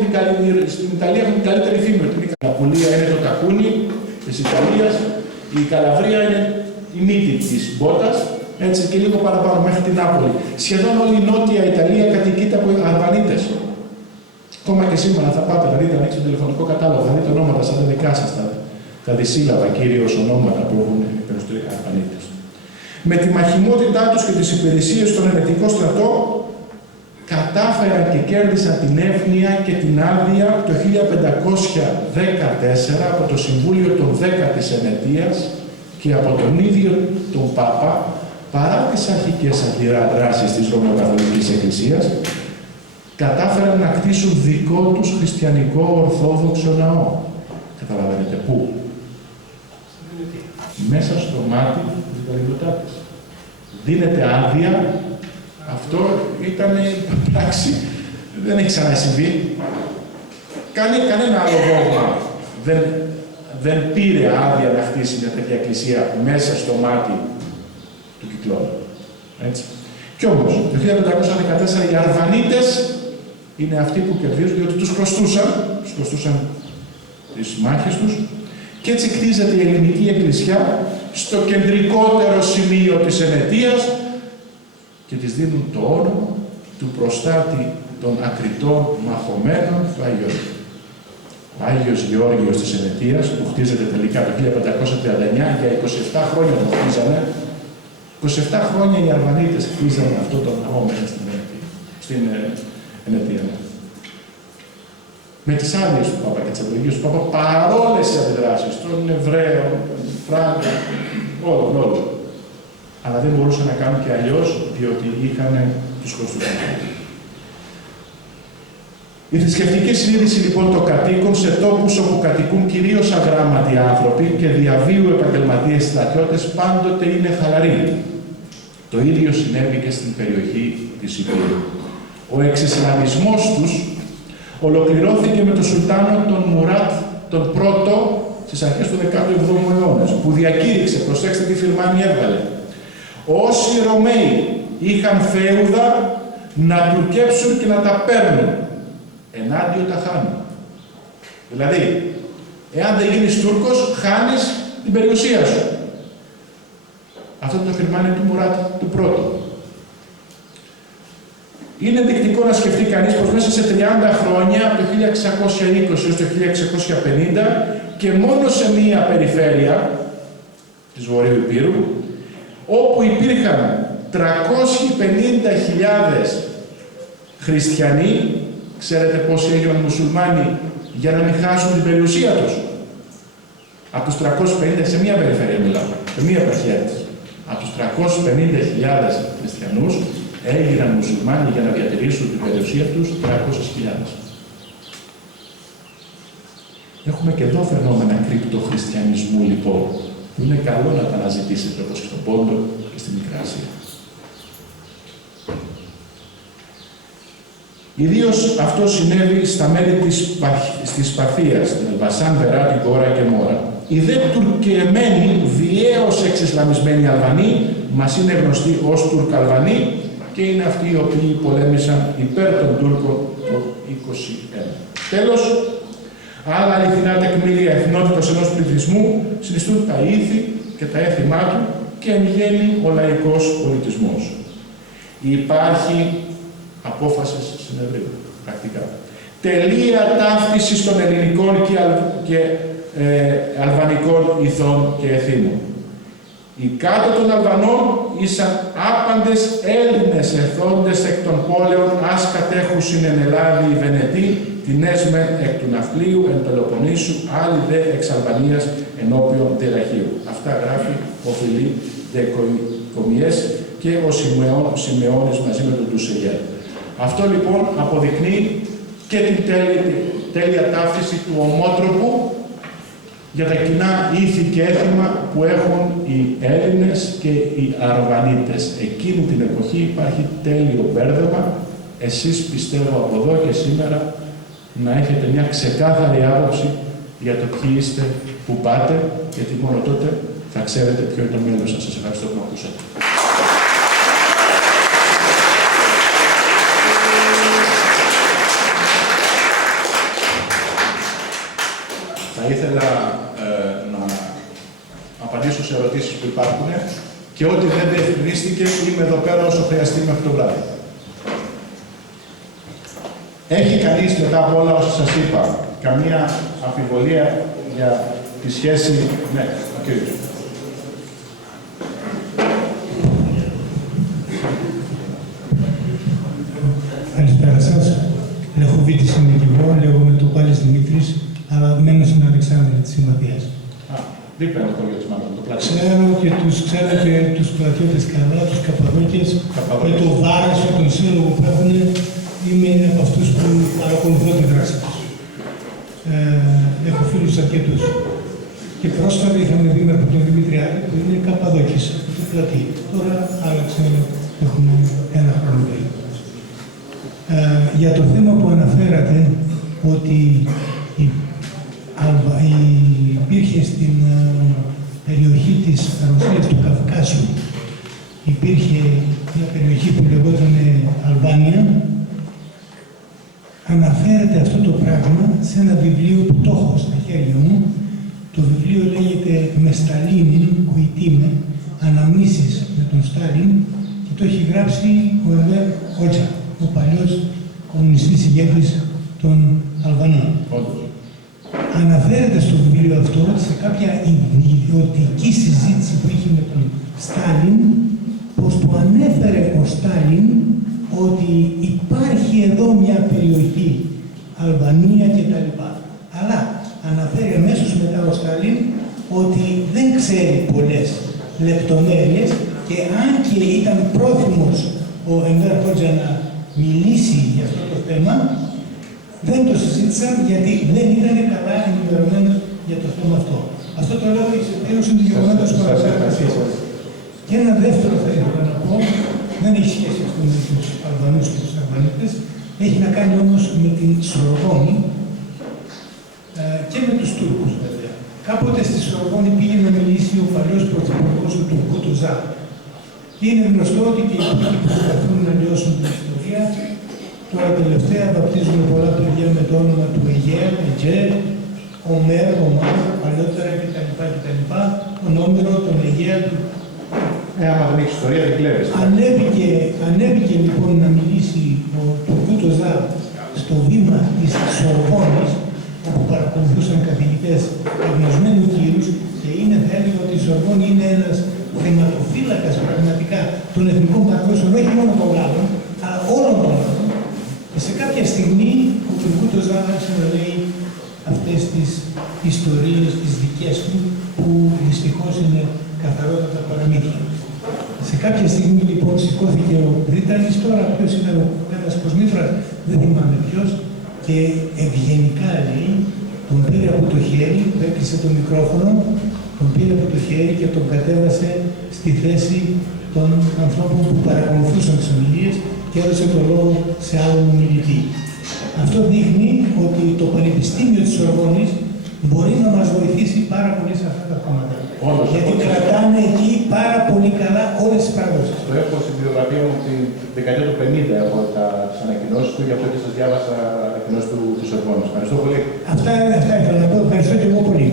στην Ιταλία έχουν την καλύτερη φήμη. Η Απουλία είναι το τακούνι της Ιταλίας, η Καλαβρία είναι η μύτη της μπότας, έτσι και λίγο παραπάνω μέχρι την Νάπολη. Σχεδόν όλη η νότια Ιταλία κατοικείται από Αρβανίτες. Ακόμα και σήμερα θα πάτε, θα δείτε, ανοίξετε το τηλεφωνικό κατάλογο, θα δείτε ονόματα σαν τα δικά σας, τα δυσύλλαβα κυρίως ονόματα που έχουν περισσότεροι Αρβανίτες. Με τη μαχημότητά τους και τις υπηρεσίες στον Ελβετικό στρατό, κατάφεραν και κέρδισαν την εύνοια και την άδεια το 1514 από το Συμβούλιο των 10 της Ενετίας και από τον ίδιο τον Πάπα, παρά τις αρχικές αντιδράσεις της Ρωμαιοκαθολικής Εκκλησίας, κατάφεραν να κτίσουν δικό τους χριστιανικό ορθόδοξο ναό. Καταλαβαίνετε πού? Μέσα στο μάτι της Γαριδοτάτης. Δίνεται άδεια Αυτό ήταν πράξη, δεν έχει ξανασυμβεί. Κανένα άλλο δόγμα δεν πήρε άδεια να χτίσει μια τέτοια εκκλησία μέσα στο μάτι του Κυκλώνα. Έτσι. Κι όμως, το 1514 οι Αρβανίτες είναι αυτοί που κερδίζουν, διότι τους χρωστούσαν τις μάχες τους, και έτσι κτίζεται η ελληνική εκκλησιά στο κεντρικότερο σημείο της Ενετίας και της δίνουν το όνομα του προστάτη των ακριτών μαχωμένων του Αγίου. Ο Άγιος Γεώργιος της Ενετίας, που χτίζεται τελικά το 1539, για 27 χρόνια το χτίζανε. 27 χρόνια οι Αρβανίτες χτίζανε αυτό το ναό μέσα στην Ενετία. Με τις άδειες του Πάπα και τις ευλογίες του Πάπα, παρόλες οι αντιδράσεις των Εβραίων, των Φράγκων, όλων. Αλλά δεν μπορούσαν να κάνουν και αλλιώς, διότι είχαν τους χρωστούς. Η θρησκευτική συνείδηση λοιπόν των κατοίκων σε τόπους όπου κατοικούν κυρίως αγράμματοι άνθρωποι και διαβίου επαγγελματίες στρατιώτες πάντοτε είναι χαλαρή. Το ίδιο συνέβη και στην περιοχή της Υπήρου. Ο εξισλαμισμός τους ολοκληρώθηκε με τον Σουλτάνο τον Μουράτ τον πρώτο στις αρχές του 17ου αιώνα, που διακήρυξε, προσέξτε τι φυρμάνι έβγαλε, όσοι Ρωμαίοι είχαν φέουδα να τουρκέψουν και να τα παίρνουν, ενάντια τα χάνουν. Δηλαδή, εάν δεν γίνεις Τούρκος, χάνεις την περιουσία σου. Αυτό το φυρμάνι του Μουράτ του πρώτου. Είναι ενδεικτικό να σκεφτεί κανείς πως μέσα σε 30 χρόνια, από το 1620 έως το 1650, και μόνο σε μία περιφέρεια της Βορείου Υπήρου, όπου υπήρχαν 350.000 χριστιανοί, ξέρετε πόσοι έγιναν μουσουλμάνοι για να μην χάσουν την περιουσία τους. Από τους 350, σε μία περιφέρεια μιλάω, σε μία επαρχία της. Από τους 350.000 χριστιανούς έγιναν μουσουλμάνοι για να διατηρήσουν την περιουσία τους 300.000. Έχουμε και εδώ φαινόμενα κρυπτοχριστιανισμού λοιπόν, που είναι καλό να τα αναζητήσετε όπως και στον Πόντο και στη Μικρά Ασία. Ιδίως αυτό συνέβη στα μέρη της Σπαθίας, την Ελβασάν, Βερά, την Κόρα και Μόρα. Οι δε τουρκεμένοι, βιαίως εξισλαμισμένοι Αλβανοί, μας είναι γνωστοί ως Τουρκαλβανοί και είναι αυτοί οι οποίοι πολέμησαν υπέρ των Τούρκων το 1921. Τέλος, άλλα αληθινά τεκμήρια εθνότητας ενός πληθυσμού συνιστούν τα ήθη και τα έθιμά του και εν γέννη ο λαϊκός πολιτισμός. Υπάρχει απόφαση συνεδρίου, πρακτικά. Τελεία ταύτισης των ελληνικών και αλβανικών ηθών και εθήμων. Οι κάτω των Αλβανών ήσαν άπαντες Έλληνες εθόντες εκ των πόλεων ας κατέχουσιν εν Ελλάδη οι Βενετοί, την έσμεν εκ του Ναυπλίου εν Πελοποννήσου, άλλη δε εξ Αλβανίας ενώπιον Τεραχείου. Αυτά γράφει ο Φιλί Δεκομιές και ο Σιμεώνης μαζί με τον Ντουσεγέρ. Αυτό λοιπόν αποδεικνύει και την τέλεια ταύτιση του ομότροπου για τα κοινά ήθη και έθιμα που έχουν οι Έλληνες και οι Αρβανίτες. Εκείνη την εποχή υπάρχει τέλειο μπέρδεμα. Εσείς πιστεύω από εδώ και σήμερα να έχετε μια ξεκάθαρη άποψη για το ποιοι είστε, που πάτε, γιατί μόνο τότε θα ξέρετε ποιο είναι το μέλλον σας. Σας ευχαριστώ που με ακούσατε. Θα ήθελα να απαντήσω σε ερωτήσεις που υπάρχουν και ό,τι δεν διευκρινίστηκε είμαι εδώ πέρα όσο χρειαστεί μέχρι το βράδυ. Έχει κανείς μετά από όλα όσα σας είπα καμία αμφιβολία για τη σχέση... Ναι, ο κύριος. Καλησπέρα σας. Λεχοβίτης είμαι και εγώ, λέγομαι το Πάλης Δημήτρης, αλλά μένω στην Αλεξάνδρεια της Συμμαθίας. Δίπλα είναι το χωριό της Μάνου, το πλατείο. Ξέρω και τους πλατιώτες καλά, τους Καπαδόκες, με το βάρος και τον σύλλογο που έχουν, είμαι από αυτούς που παρακολουθώ τη δράση τους. Έχω φίλους αρκετούς. Και πρόσφατα είχαμε δήμαρχο τον Δημητριάδη, που είναι Καπαδόκης, από το πλατείο. Τώρα άλλαξε έχουν ένα χρόνο περίπου. Για το θέμα που αναφέρατε, ότι υπήρχε στην περιοχή της Ρωσίας του Καυκάσιου, υπήρχε μια περιοχή που λεγόταν Αλβάνια. Αναφέρεται αυτό το πράγμα σε ένα βιβλίο που το έχω στα χέρια μου. Το βιβλίο λέγεται «Με Σταλίνιν Κουιτίμε», αναμνήσεις με τον Στάλιν, και το έχει γράψει ο Ενβέρ Χότσα, ο παλιός κομμουνιστής ηγέτης των Αλβανών. Αναφέρεται στο βιβλίο αυτό σε κάποια ιδιωτική συζήτηση που είχε με τον Στάλιν, πως του ανέφερε ο Στάλιν ότι υπάρχει εδώ μια περιοχή, Αλβανία κτλ. Αλλά αναφέρει αμέσως μετά ο Στάλιν ότι δεν ξέρει πολλές λεπτομέρειες, και αν και ήταν πρόθυμος ο Ενβέρ Χότζα να μιλήσει για αυτό το θέμα, δεν το συζήτησαν γιατί δεν ήταν καλά ενημερωμένος για το θέμα αυτό. Αυτό το λέω εις τέλος του γεγονότος που αναφέρατε. Και ένα δεύτερο θα ήθελα να πω, δεν έχει σχέση αυτό με τους Αλβανούς και τους Αλβανίτες, έχει να κάνει όμως με την Σορβόνη και με τους Τούρκους βέβαια. Κάποτε στη Σορβόνη πήγε να μιλήσει ο παλιός πρωθυπουργός του Κουτουζά. Και είναι γνωστό ότι και οι Τούρκοι που προσπαθούν να λιώσουν την ιστορία, τώρα τελευταία βαπτίζουν πολλά παιδιά με το όνομα του Αιγαίου, Αιγαί, Ομέρ, Ομάρ, παλιότερα κτλ. Τον Όμηρο, τον Αιγαίο. Άμα δεν έχει ιστορία, δεν κλέβεις. Ανέβηκε λοιπόν να μιλήσει ο Τουρκούτοζά στο βήμα της Σορβόνης, όπου παρακολουθούσαν καθηγητές εγνωσμένου κύρους, και είναι, θα έλεγα, ότι η Σορβόνη είναι ένας θεματοφύλακας πραγματικά των εθνικών παραδόσεων, όχι μόνο των Γάλλων, αλλά όλων των Γάλλων. Και σε κάποια στιγμή ο Τουρκούτοζά άρχισε να λέει αυτές τις ιστορίες, τις δικές του, που δυστυχώς είναι καθαρότατα παραμύθια. Σε κάποια στιγμή λοιπόν σηκώθηκε ο Βρίτανης, τώρα ποιος ήταν ο ένας Κοσμήτρας, δεν θυμάμαι ποιος, και ευγενικά λέει, τον πήρε από το χέρι, έκλεισε το μικρόφωνο, τον πήρε από το χέρι και τον κατέβασε στη θέση των ανθρώπων που παρακολουθούσαν τις ομιλίες και έδωσε το λόγο σε άλλον ομιλητή. Αυτό δείχνει ότι το Πανεπιστήμιο της Σορβόνης μπορεί να μας βοηθήσει πάρα πολύ σε αυτά τα πράγματα. Γιατί κρατάνε εκεί πάρα πολύ καλά όλες τις παραδόσεις. Το έχω στην βιογραφία μου την δεκαετία του 50 από τις ανακοινώσεις του, γι' αυτό και σας διάβασα ανακοινώσεις του Σορβόνης. Ευχαριστώ πολύ. Αυτά ήθελα να πω. Ευχαριστώ και εγώ πολύ.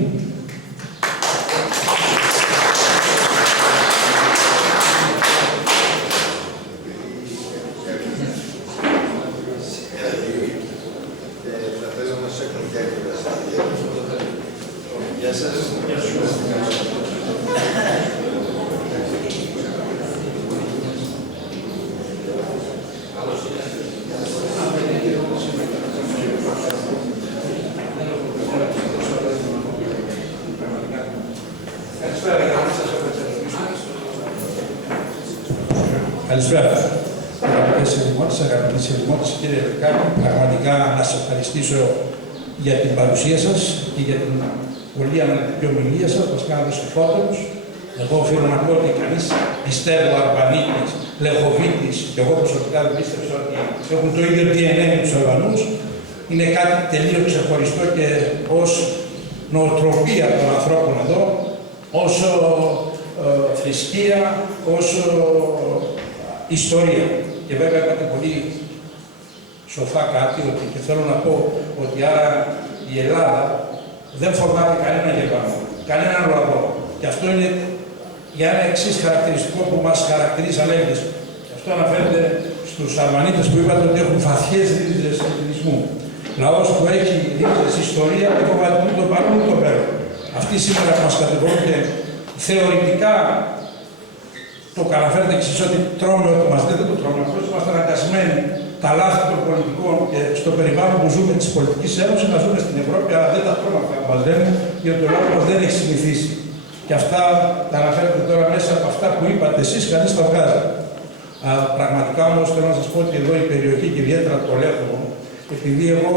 Καλησπέρα. Αγαπητές ερημότες, αγαπητές ερημότες, κύριε Λεκάκη, πραγματικά να σας ευχαριστήσω για την παρουσία σας και για την πολύ αναλυτική ομιλία σας, μας κάνατε σοφότερους. Εγώ οφείλω να πω ότι κανείς, πιστεύω, Αρβανίτης, Λεχοβίτης, και εγώ προσωπικά δεν πίστεψα ότι έχουν το ίδιο DNA με τους Αλβανούς. Είναι κάτι τελείως ξεχωριστό και ως νοοτροπία των ανθρώπων εδώ, όσο θρησκεία, όσο ιστορία. Και βέβαια είπατε πολύ σοφά κάτι, ότι, και θέλω να πω ότι άρα η Ελλάδα δεν φοβάται κανένα Γερμανό, κανέναν λαό. Και αυτό είναι για ένα εξής χαρακτηριστικό που μας χαρακτηρίζει σαν Έλληνες. Αυτό αναφέρεται στους Αλβανίτες που είπατε ότι έχουν βαθιές ρίζες ελληνισμού. Λαός που έχει ρίζες ιστορία και φοβάται ούτε το παρόν ούτε το μέλλον. Αυτοί σήμερα που μας κατηγορούν και θεωρητικά το αναφέρετε εξής ότι τρώμε ό,τι μας δείτε, το τρώμε. Απλώς είμαστε αναγκασμένοι τα λάθη των πολιτικών και στο περιβάλλον που ζούμε της πολιτικής ένωσης να ζούμε στην Ευρώπη, αλλά δεν τα τρώμε αυτά που μας λένε, γιατί το λαό μας δεν έχει συνηθίσει. Και αυτά τα αναφέρετε τώρα μέσα από αυτά που είπατε εσείς, κανείς τα βγάζει. Πραγματικά όμως θέλω να σας πω ότι εδώ η περιοχή και ιδιαίτερα το Λέχοβο, επειδή εγώ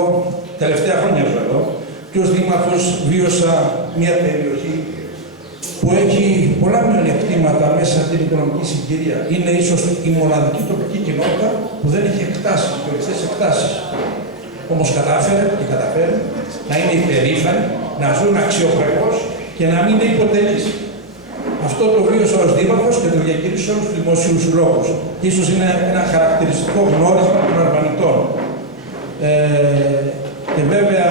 τελευταία χρόνια ζω εδώ και ως δήμαρχος βίωσα μια περιοχή που έχει πολλά μειονεκτήματα μέσα στην οικονομική συγκυρία. Είναι ίσως η μοναδική τοπική κοινότητα που δεν έχει εκτάσεις, χωριστές εκτάσεις. Όμως κατάφερε και καταφέρει να είναι υπερήφανοι, να ζουν αξιοπρεπώς και να μην είναι υποτελείς. Αυτό το βίωσα ως δήμαρχος και το διακήρυξα όλους τους δημοσίους λόγους. Ίσως είναι ένα χαρακτηριστικό γνώρισμα των αρμανιτών. Και βέβαια,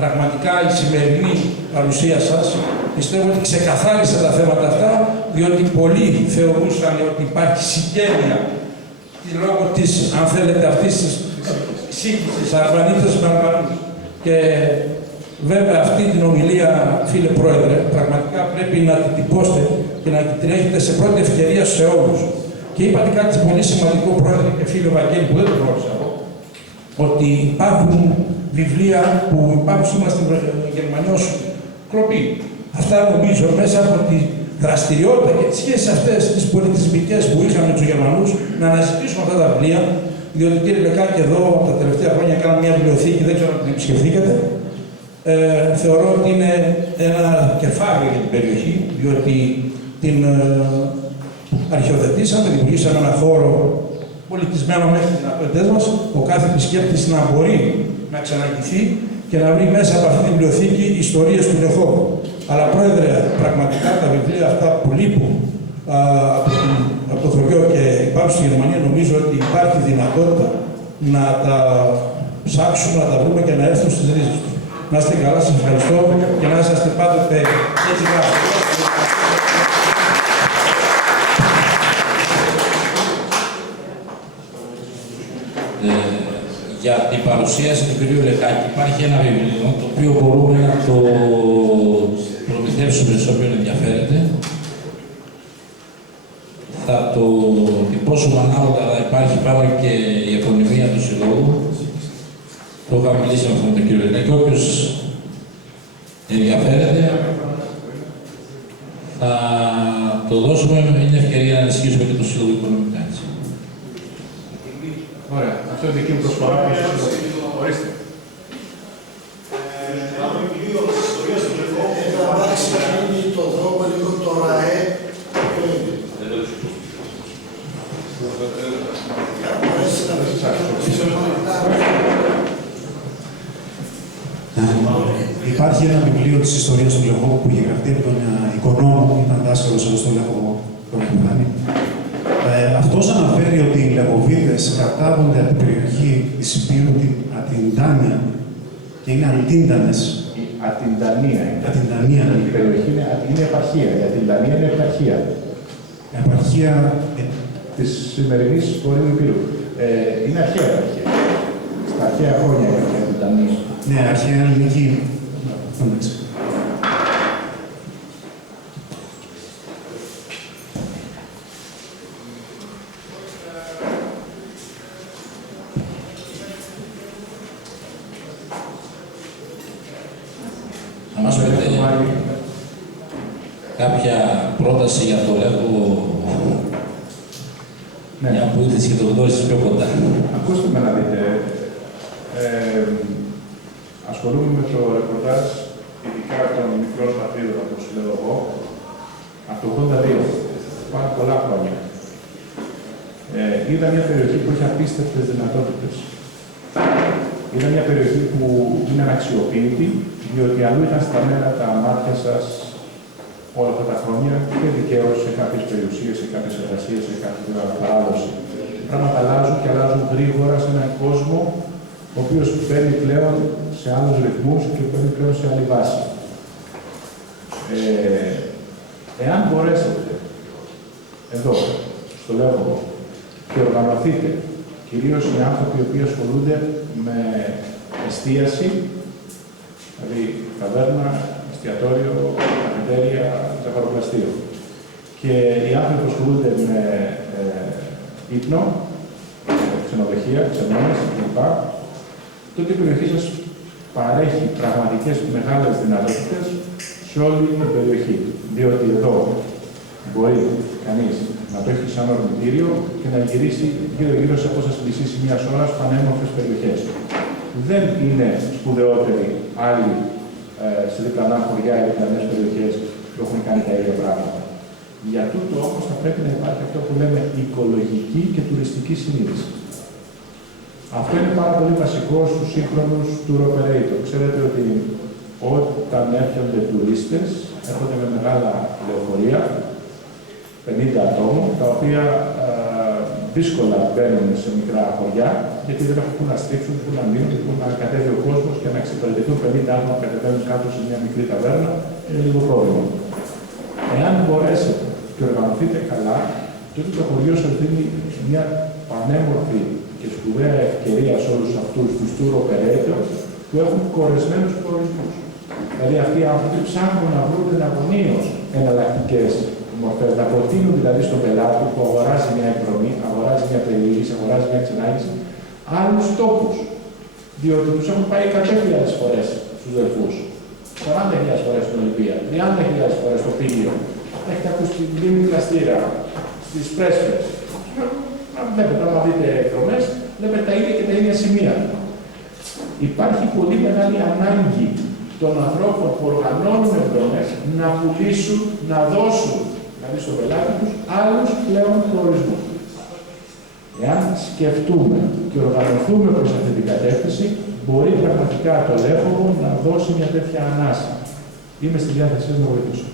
πραγματικά η σημερινή παρουσία σας πιστεύω ότι ξεκαθάρισε τα θέματα αυτά, διότι πολλοί θεωρούσαν ότι υπάρχει συγγένεια λόγω της, αν θέλετε, αυτής της σύγχυσης αρμανίτες με Αλβανούς. Και βέβαια αυτή την ομιλία, φίλε Πρόεδρε, πραγματικά πρέπει να την τυπώσετε και να την έχετε σε πρώτη ευκαιρία σε όλους. Και είπατε κάτι πολύ σημαντικό, Πρόεδρε και φίλε Βαγγέλη, που δεν το γνώρισα εγώ, ότι υπάρχουν βιβλία που υπάρχουν σήμερα στην Γερμανία ως κλοπή. Αυτά νομίζω μέσα από τη δραστηριότητα και τις σχέσεις αυτές τις πολιτισμικές που είχαμε με τους Γερμανούς, να αναζητήσουμε αυτά τα βιβλία, διότι κύριε Λεκάκη, εδώ τα τελευταία χρόνια κάναμε μια βιβλιοθήκη, δεν ξέρω αν την επισκεφθήκατε. Θεωρώ ότι είναι ένα κεφάλαιο για την περιοχή, διότι την αρχαιοθετήσαμε, δημιουργήσαμε ένα χώρο πολιτισμένο μέχρι τις δυνατότητές μας, ο κάθε επισκέπτης να μπορεί να ξαναγγιθεί και να βρει μέσα από αυτή τη βιβλιοθήκη ιστορίες του Λεχόβου. Αλλά Πρόεδρε, πραγματικά τα βιβλία αυτά που λείπουν από το χωριό και υπάρχουν στη Γερμανία, νομίζω ότι υπάρχει δυνατότητα να τα ψάξουμε, να τα βρούμε και να έρθουν στις ρίζες τους. Να είστε καλά, σας ευχαριστώ και να είσαστε πάντοτε έτσι γράφοι. Για την παρουσίαση του κ. Λεκάκη υπάρχει ένα βιβλίο το οποίο μπορούμε να το προμηθεύσουμε σε όποιον ενδιαφέρεται. Θα το τυπώσουμε ανάλογα, αλλά υπάρχει πάνω και η επωνυμία του Συλλόγου. Το είχα μιλήσει με αυτόν τον κύριο Λεκάκη. Όποιος ενδιαφέρεται θα το δώσουμε. Είναι ευκαιρία να ενισχύσουμε και το Σύλλογο οικονομικά. Ωραία. Αυτό είναι δική μου προσφορά. Ορίστε. Ένα βιβλίο της ιστορίας του Λεκόβου που θα αλλάξει να γίνει το δρόμο λίγο το ΡΑΕ. Υπάρχει ένα βιβλίο της ιστορίας του Λεχόβου που είχε γραφτεί από τον οικονόμο που ήταν δάσκαλος εδώ στο Λεχόβο, τον Κουβάνη. Αυτός αναφέρει ότι οι Λεχοβίδες κατάγονται από την περιοχή της Υπήρου, την Ατιντάνια, και είναι Αντίντανες. Η Ατιντανία είναι. Ατιντανία. Η περιοχή είναι επαρχία. Η Ατιντανία είναι επαρχία. Επαρχία Της σημερινής Βορείου Υπήρου. Είναι αρχαία επαρχία. Στα αρχαία χρόνια η Ατιντανία. Ναι, αρχαία ελληνική. Να μας πείτε κάποια πρόταση για το Λέχο, μια που ήρθες και το γνώρισες πιο κοντά. Ακούστε με να δείτε. Ασχολούμαι με το ρεπορτάζ, ειδικά των μικρών πατρίδων, όπως λέω εγώ, από το 82, πάνω πολλά χρόνια. Είδα μια περιοχή που έχει απίστευτες δυνατότητες. Είδα μια περιοχή που είναι αναξιοποιητή, διότι αλλού ήταν σταμμένα τα μάτια σας όλα αυτά τα χρόνια και δικαίως σε κάποιες περιουσίες, σε κάποιες εργασίες, σε κάποια παράδοση. Τα πράγματα αλλάζουν και αλλάζουν γρήγορα σε έναν κόσμο ο οποίος παίρνει πλέον σε άλλους ρυθμούς και παίρνει πλέον σε άλλη βάση. Εάν μπορέσετε, εδώ, στο Λέχοβο, και οργανωθείτε, κυρίως οι άνθρωποι οι οποίοι ασχολούνται με εστίαση, δηλαδή ταβέρνα, εστιατόριο, καφετέρια, ζαχαροπλαστείο, και οι άνθρωποι που ασχολούνται με ύπνο, ξενοδοχεία, ξενώνες κλπ., τότε η περιοχή σας παρέχει πραγματικές μεγάλες δυνατότητες σε όλη την περιοχή. Διότι εδώ μπορεί κανείς να το έχει σαν ορμητήριο και να γυρίσει γύρω-γύρω σε απόσταση μισής μιας ώρας πανέμορφες περιοχές. Δεν είναι σπουδαιότεροι άλλοι σε διπλανά χωριά ή διπλανές περιοχές που έχουν κάνει τα ίδια πράγματα. Για τούτο όμως θα πρέπει να υπάρχει αυτό που λέμε οικολογική και τουριστική συνείδηση. Αυτό είναι πάρα πολύ βασικό στους σύγχρονους tour operator. Ξέρετε ότι όταν έρχονται τουρίστες, έρχονται με μεγάλα λεωφορεία, 50 ατόμων, τα οποία δύσκολα μπαίνουν σε μικρά χωριά, γιατί δεν έχουν που να στρίψουν, που να μείνουν, που να κατέβει ο κόσμος και να εξυπηρετηθούν 50 άτομα που κατεβαίνουν κάτω σε μια μικρή ταβέρνα, είναι λίγο πρόβλημα. Εάν μπορέσετε και οργανωθείτε καλά, τότε το χωριό σας δίνει μια πανέμορφη και σπουδαία ευκαιρία σε όλους αυτούς τους tour operators που έχουν κορεσμένους προορισμούς. Δηλαδή αυτοί οι άνθρωποι ψάχνουν να βρουν εναγωνίως εναλλακτικές μορφές, να προτείνουν δηλαδή στον πελάτη που αγοράζει μια εκδρομή, αγοράζει μια περιήγηση, αγοράζει μια ξενάγηση, άλλους τόπους. Διότι τους έχουν πάει 100.000 φορές στους Δελφούς, 40.000 φορές στην Ολυμπία, 30.000 φορές στο Πήλιο. Έχετε ακούσει την Λίμνη Πλαστήρα, στις Πρέσβες. Βλέπετε, άμα δείτε εκδρομές, βλέπετε τα ίδια και τα ίδια σημεία. Υπάρχει πολύ μεγάλη ανάγκη των ανθρώπων που οργανώνουν εκδρομές να πουλήσουν, να δώσουν, δηλαδή στον πελάτη τους, άλλους πλέον προορισμούς. Εάν σκεφτούμε και οργανωθούμε προς αυτή την κατεύθυνση, μπορεί πραγματικά το Λέφοβο να δώσει μια τέτοια ανάσα. Είμαι στη διάθεσή μου να βοηθήσω.